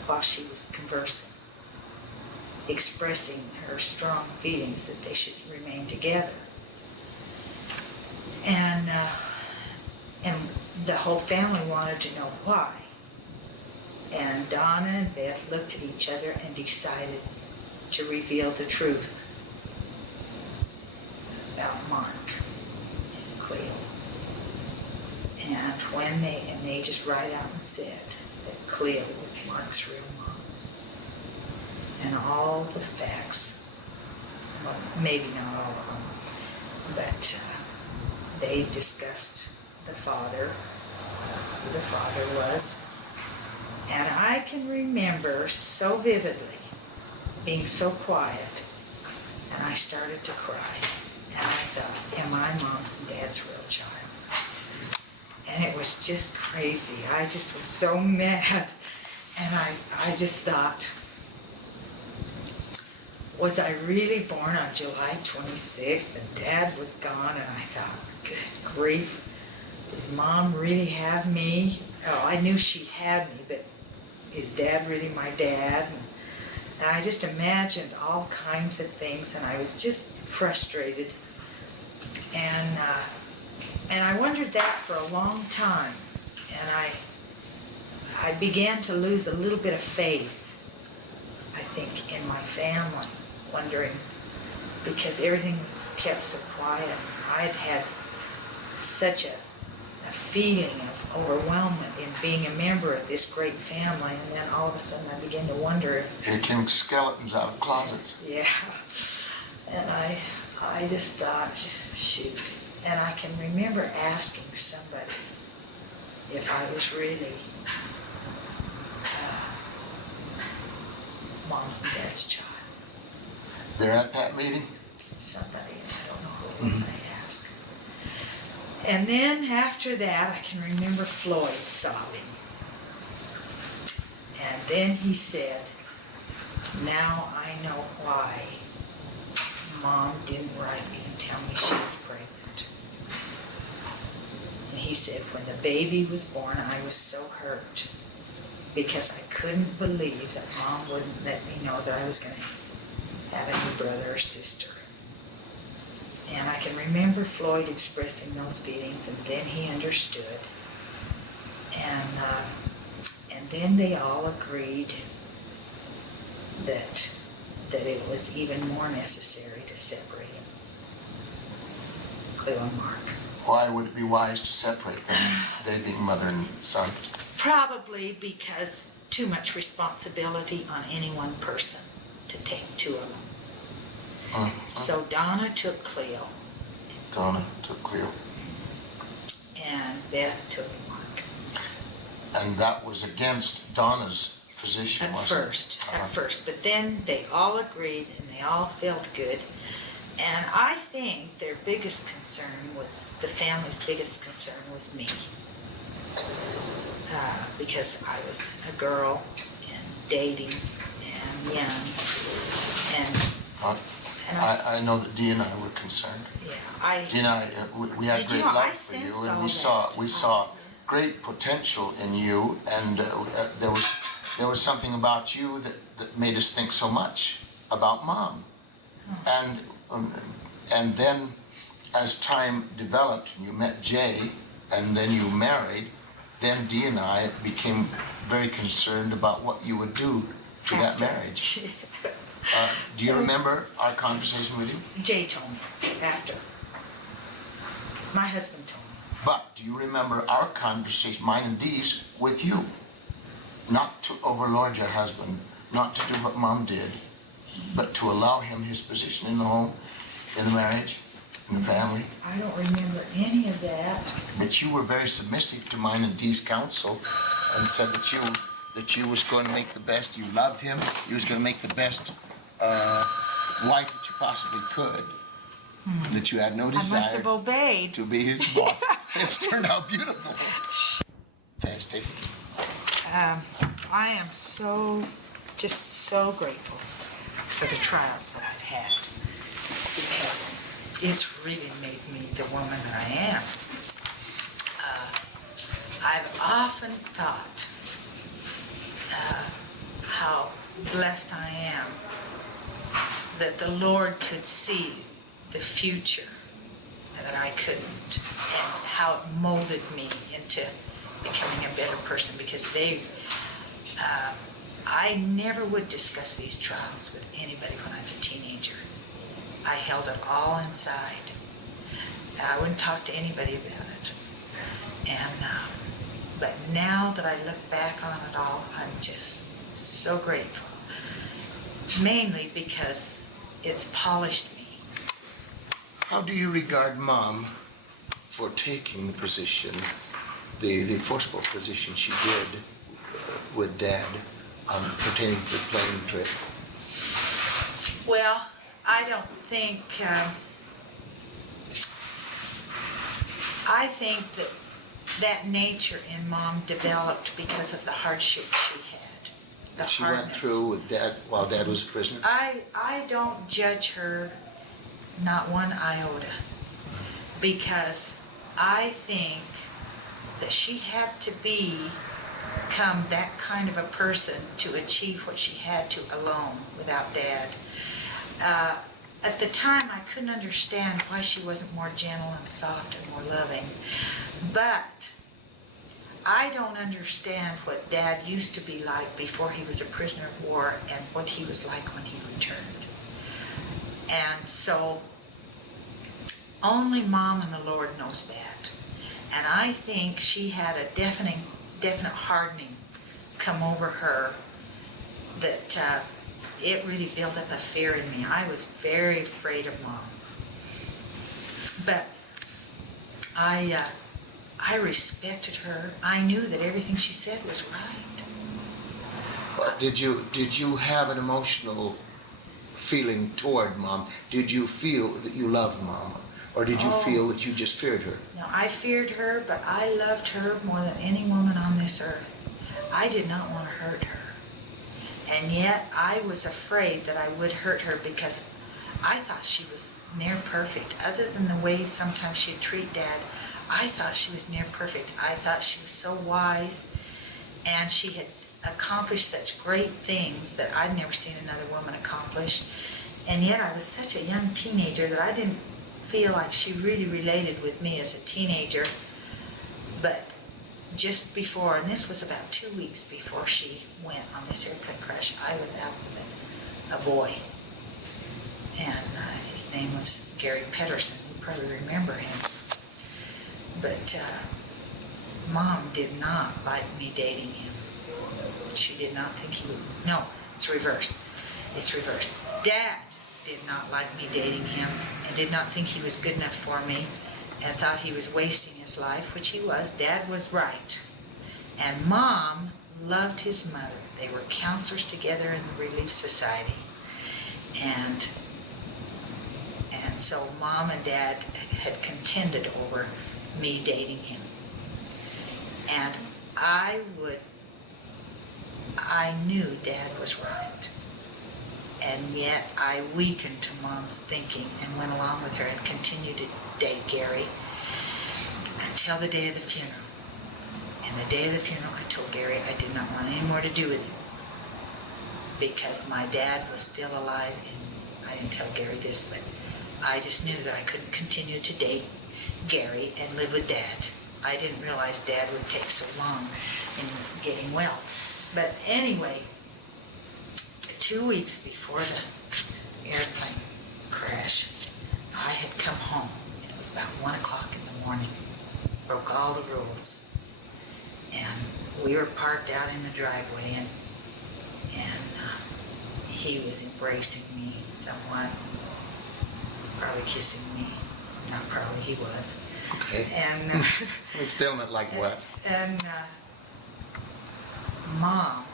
while she was conversing, expressing her strong feelings that they should remain together. And the whole family wanted to know why. And Donna and Beth looked at each other and decided to reveal the truth about Mark and Cleo. And they just right out and said that Cleo was Mark's real mom. And all the facts, well, maybe not all of them, but they discussed the father, who the father was. And I can remember so vividly being so quiet, and I started to cry. And I thought, am I Mom's and Dad's real child? And it was just crazy. I just was so mad. And I just thought, was I really born on July 26th and Dad was gone? And I thought, good grief, did Mom really have me? Oh, I knew she had me, but is Dad really my dad? And I just imagined all kinds of things, and I was just frustrated. And I wondered that for a long time. And I began to lose a little bit of faith, I think, in my family, wondering, because everything was kept so quiet. I had had such a feeling of overwhelmment in being a member of this great family, and then all of a sudden I began to wonder if... Here came skeletons out of closets. Yeah. And I just thought, shoot. And I can remember asking somebody if I was really Mom's and Dad's child. They're at that meeting? Somebody, I don't know who it was, I asked. And then after that, I can remember Floyd sobbing. And then he said, now I know why Mom didn't write me and tell me she was pregnant. And he said, when the baby was born, I was so hurt because I couldn't believe that Mom wouldn't let me know that I was going to have a new brother or sister. And I can remember Floyd expressing those feelings, and then he understood. And then they all agreed that it was even more necessary to separate them, Cleo and Mark. Why would it be wise to separate them, they being mother and son? Probably because too much responsibility on any one person to take two of them. So Donna took Cleo. Donna took Cleo. And Beth took Mark. And that was against Donna's position, At wasn't first. it? But then they all agreed and they all felt good. And I think their biggest concern was, the family's biggest concern was me. Because I was a girl and dating and young. I know that Dee and I were concerned. Yeah, Dee and I, we had great love for you, and we saw great potential in you, and there was something about you that made us think so much about Mom. And then as time developed, and you met Jay, and then you married, then Dee and I became very concerned about what you would do to that marriage. Do you remember our conversation with you? Jay told me after. My husband told me. But do you remember our conversation, mine and Dee's, with you? Not to overlord your husband, not to do what Mom did, but to allow him his position in the home, in the marriage, in the family. I don't remember any of that. But you were very submissive to mine and Dee's counsel and said that you was going to make the best. You loved him. You was going to make the best wife that you possibly could. And that you had no I must desire have obeyed. to be his boss. It's turned out beautiful. Fantastic. I am just so grateful for the trials that I've had, because it's really made me the woman that I am. I've often thought how blessed I am that the Lord could see the future that I couldn't, and how it molded me into becoming a better person, because I never would discuss these trials with anybody when I was a teenager. I held it all inside. I wouldn't talk to anybody about it. And but now that I look back on it all, I'm just so grateful. Mainly because it's polished me. How do you regard Mom for taking the position, the forceful position she did with Dad pertaining to the plane trip? Well, I don't think, I think that nature in Mom developed because of the hardship she had. The She hardness. went through with Dad while Dad was a prisoner? I don't judge her, not one iota, because I think that she had to become that kind of a person to achieve what she had to alone without Dad. At the time, I couldn't understand why she wasn't more gentle and soft and more loving. But I don't understand what Dad used to be like before he was a prisoner of war and what he was like when he returned. And so only Mom and the Lord knows that. And I think she had a definite hardening come over her that it really built up a fear in me. I was very afraid of Mom. But I respected her. I knew that everything she said was right. But did you have an emotional feeling toward Mom? Did you feel that you loved Mom? Or did you feel that you just feared her? No, I feared her, but I loved her more than any woman on this earth. I did not want to hurt her. And yet I was afraid that I would hurt her because I thought she was near perfect. Other than the way sometimes she'd treat Dad, I thought she was near perfect. I thought she was so wise, and she had accomplished such great things that I'd never seen another woman accomplish. And yet I was such a young teenager that I didn't feel like she really related with me as a teenager. But just before, and this was about 2 weeks before she went on this airplane crash, I was out with a boy. And his name was Gary Pedersen. You probably remember him. But Mom did not like me dating him. She did not think he was... No, it's reversed. It's reversed. Dad did not like me dating him and did not think he was good enough for me and thought he was wasting his life, which he was. Dad was right. And Mom loved his mother. They were counselors together in the Relief Society. And so Mom and Dad had contended over me dating him. And I knew Dad was right. And yet I weakened to Mom's thinking and went along with her and continued to date Gary until the day of the funeral. And the day of the funeral, I told Gary I did not want any more to do with him because my dad was still alive. And I didn't tell Gary this, but I just knew that I couldn't continue to date Gary and live with Dad. I didn't realize Dad would take so long in getting well. But anyway, 2 weeks before the airplane crash, I had come home. It was about 1 o'clock in the morning. broke all the rules. And we were parked out in the driveway, and he was embracing me somewhat, probably kissing me. Not probably, he was. Okay. And It's still not like what? And Mom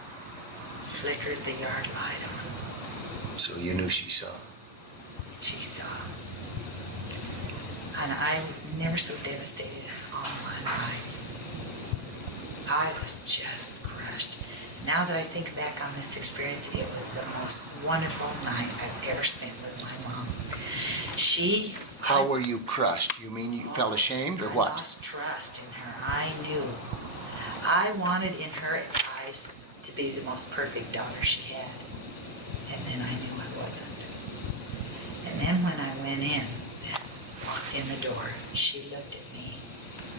flickered the yard light on. So you knew she saw. She saw. And I was never so devastated all my life. I was just crushed. Now that I think back on this experience, it was the most wonderful night I've ever spent with my mom. How were you crushed? You mean you felt ashamed or what? I lost trust in her. I knew. I wanted in her eyes to be the most perfect daughter she had. And then I knew I wasn't. And then when I went in and walked in the door, she looked at me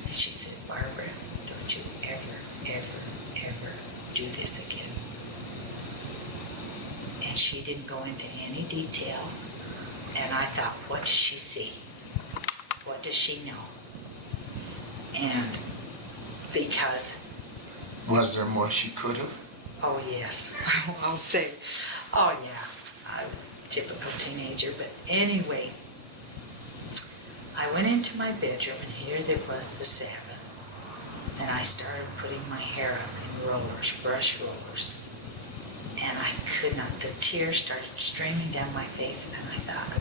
and she said, Barbara, don't you ever, ever, ever do this again. And she didn't go into any details. And I thought, what does she see? What does she know? And because... Was there more she could have? Oh, yes. I'll say, oh, yeah. I was a typical teenager. But anyway, I went into my bedroom, and here there was the Sabbath. And I started putting my hair up in rollers, brush rollers. And I could not. The tears started streaming down my face, and I thought,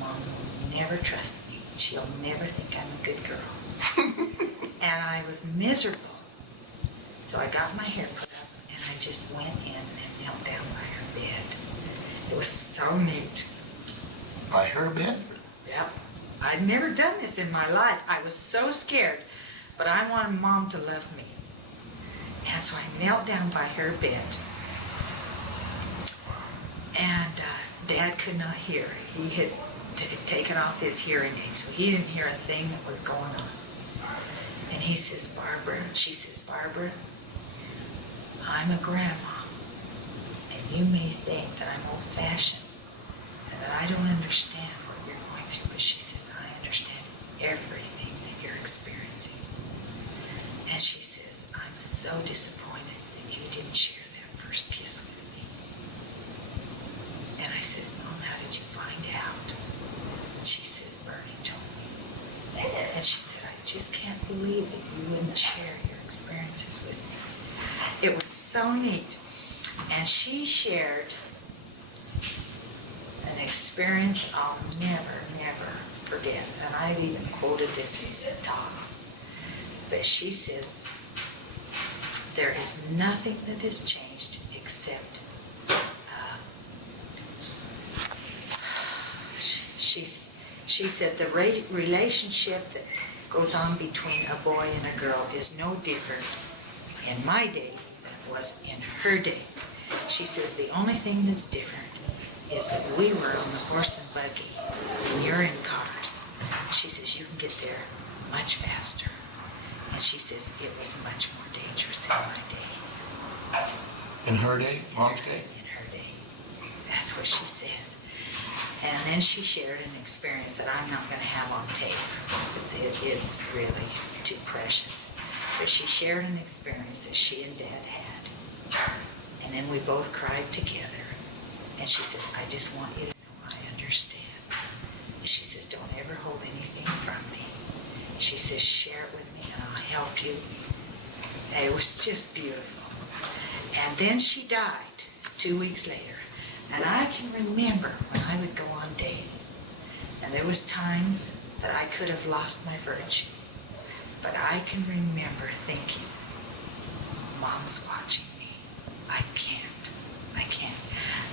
Mom will never trust me. She'll never think I'm a good girl. And I was miserable. So I got my hair put up, and I just went in and knelt down by her bed. It was so neat. By her bed? Yep. I'd never done this in my life. I was so scared, but I wanted Mom to love me. And so I knelt down by her bed. And Dad could not hear. He had taken off his hearing aid, so he didn't hear a thing that was going on. And he says, Barbara, she says, Barbara, I'm a grandma, and you may think that I'm old-fashioned and that I don't understand what you're going through, but she says, I understand everything that you're experiencing. And she says, I'm so disappointed that you didn't share that first kiss with me. And I says, Mom, how did you find out? She says, Bernie told me. And she said, I just can't believe that you wouldn't share your experiences with me. It was so neat. And she shared an experience I'll never, never forget. And I've even quoted this in some talks. But she says, there is nothing that has changed except she said the relationship that goes on between a boy and a girl is no different in my day than it was in her day. She says the only thing that's different is that we were on the horse and buggy and you're in cars. She says you can get there much faster. And she says it was much more dangerous in my day. In her day? Mom's day? In her day. That's what she said. And then she shared an experience that I'm not going to have on tape because it's really too precious. But she shared an experience that she and Dad had. And then we both cried together. And she says, I just want you to know I understand. And she says, don't ever hold anything from me. She says, share it with me and I'll help you. And it was just beautiful. And then she died 2 weeks later. And I can remember when I would go on dates, and there was times that I could have lost my virtue, but I can remember thinking, Mom's watching me. I can't.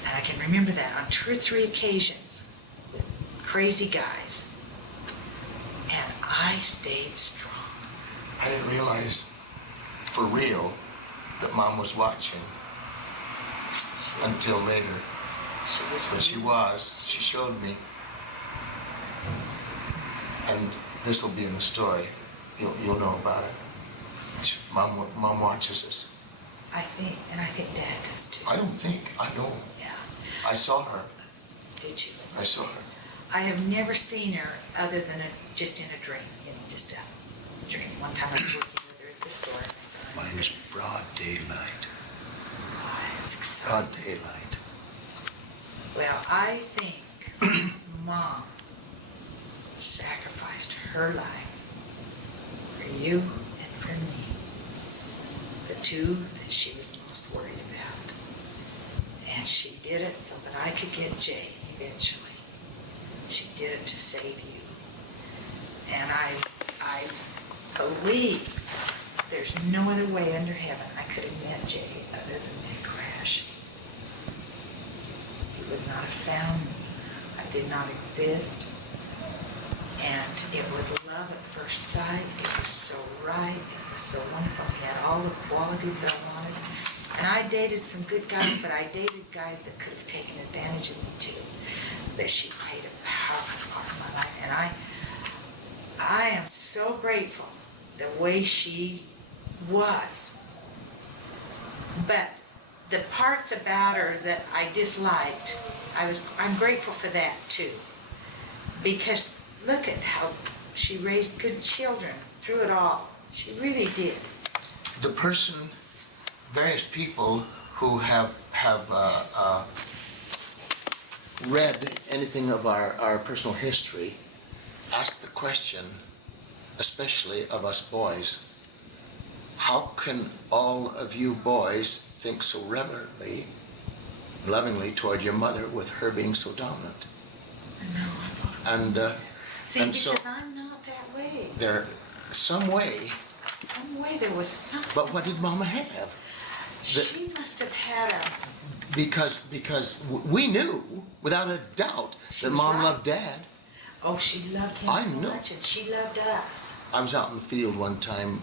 And I can remember that on 2 or 3 occasions with crazy guys, and I stayed strong. I didn't realize for real that Mom was watching until later. But she was. She showed me. And this will be in the story. You'll know about it. Mom watches us. I think Dad does too. I don't think. I know. Yeah. I saw her. Did you? I saw her. I have never seen her other than just in a dream, just dream. One time I was working with her at the store, and I saw her. Mine is broad daylight. It's exciting. Broad daylight. Well, I think Mom sacrificed her life for you and for me, the two that she was most worried about. And she did it so that I could get Jay eventually. She did it to save you. And I believe there's no other way under heaven I could have met Jay other than that crash. He would not have found me. I did not exist. And it was love at first sight. It was so right. It was so wonderful. He had all the qualities that I wanted. And I dated some good guys, but I dated guys that could have taken advantage of me too. That she played a powerful part in my life. And I am so grateful the way she was. But the parts about her that I disliked, I'm grateful for that too. Because look at how she raised good children through it all. She really did. The person, various people who have read anything of our personal history ask the question, especially of us boys, how can all of you boys think so reverently, lovingly toward your mother with her being so dominant? I know. I thought. And See, and because so I'm not that way. some way. Some way there was something. But what did Mama have? She must have had a. Because we knew without a doubt She that was Mom right. loved Dad. Oh, she loved him I so know. much, and she loved us. I was out in the field one time,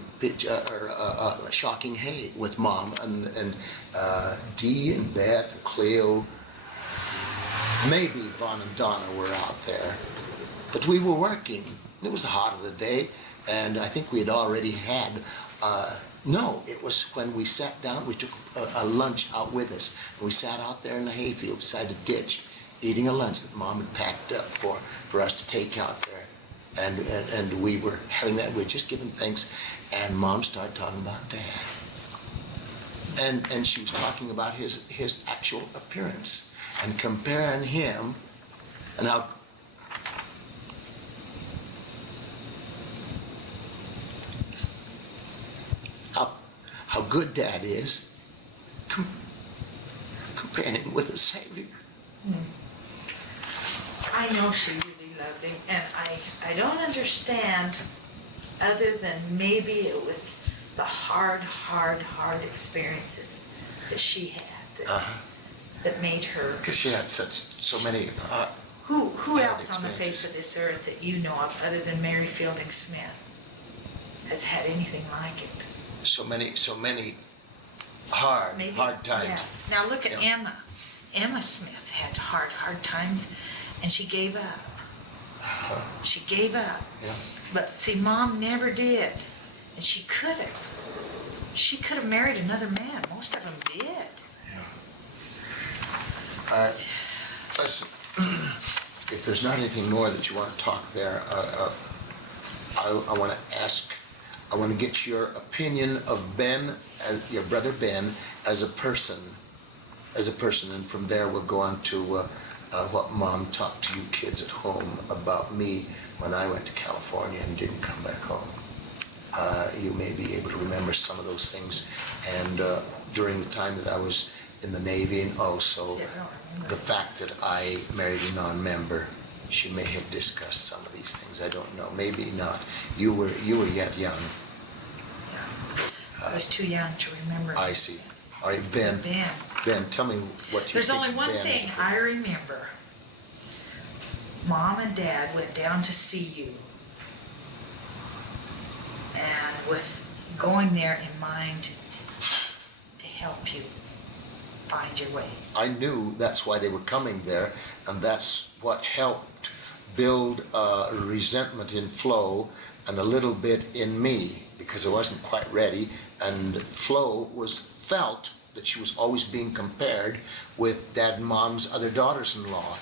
shocking hay with Mom and Dee and Beth and Cleo. Maybe Bon and Donna were out there, but we were working. It was the hot of the day, and I think we had already had. No, it was when we sat down. We took a lunch out with us, and we sat out there in the hayfield beside the ditch, eating a lunch that Mom had packed up for us to take out there. And we were having that, we were just giving thanks, and Mom started talking about Dad. And she was talking about his actual appearance and comparing him and how good Dad is, comparing him with the Savior. I know she really loved him, and I don't understand, other than maybe it was the hard experiences that she had that made her. Because she had so many. Who hard else on the face experiences. of this earth that you know of, other than Mary Fielding Smith, has had anything like it? So many hard times. Yeah. Now look at Yeah. Emma. Emma Smith had hard times, and she gave up. She gave up. Yeah. But see, Mom never did, and she could have. She could have married another man. Most of them did. Yeah. Listen, if there's not anything more that you want to talk there, I want to ask. I want to get your opinion of Ben, your brother Ben, as a person, and from there we'll go on to what Mom talked to you kids at home about me when I went to California and didn't come back home. You may be able to remember some of those things, and during the time that I was in the Navy, and also the fact that I married a non-member. She may have discussed some of these things. I don't know. Maybe not. You were yet young. I was too young to remember. I see. All right, Ben. Ben, tell me what you There's think. only one Ben is thing a- I remember. Mom and Dad went down to see you, and was going there in mind to help you find your way. I knew that's why they were coming there, and that's what helped build resentment in Flo and a little bit in me, because I wasn't quite ready, and Flo felt that she was always being compared with Dad and Mom's other daughters-in-law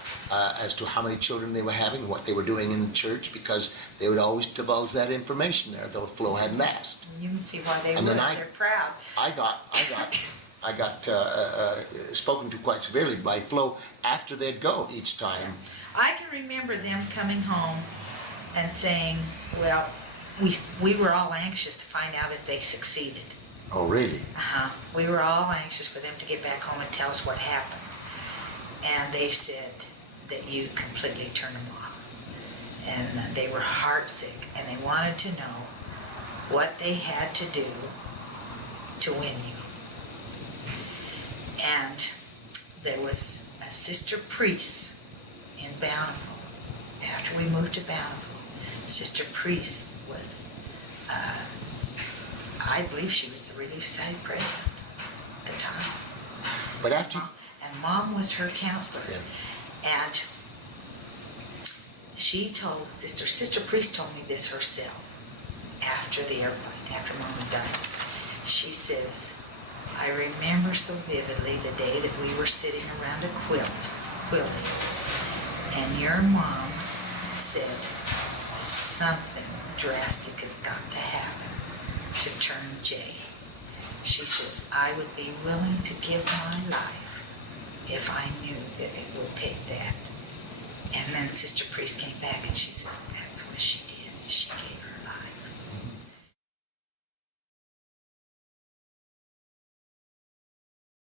as to how many children they were having, what they were doing in the church, because they would always divulge that information there, though Flo hadn't asked. You can see why they And were. then They're proud. I got spoken to quite severely by Flo after they'd go each time. I can remember them coming home and saying, well, we were all anxious to find out if they succeeded. Oh, really? We were all anxious for them to get back home and tell us what happened. And they said that you completely turned them off. And they were heartsick, and they wanted to know what they had to do to win you. And there was a Sister Priest in Bountiful. After we moved to Bountiful, Sister Priest was, I believe she was the Relief Society president at the time. But after... And Mom was her counselor. Yeah. And she told Sister Priest told me this herself after the airplane, after Mom had died. She says, I remember so vividly the day that we were sitting around a quilting, and your mom said, something drastic has got to happen to turn Jay. She says, I would be willing to give my life if I knew that it would take that. And then Sister Priest came back and she says, that's what she did. She gave her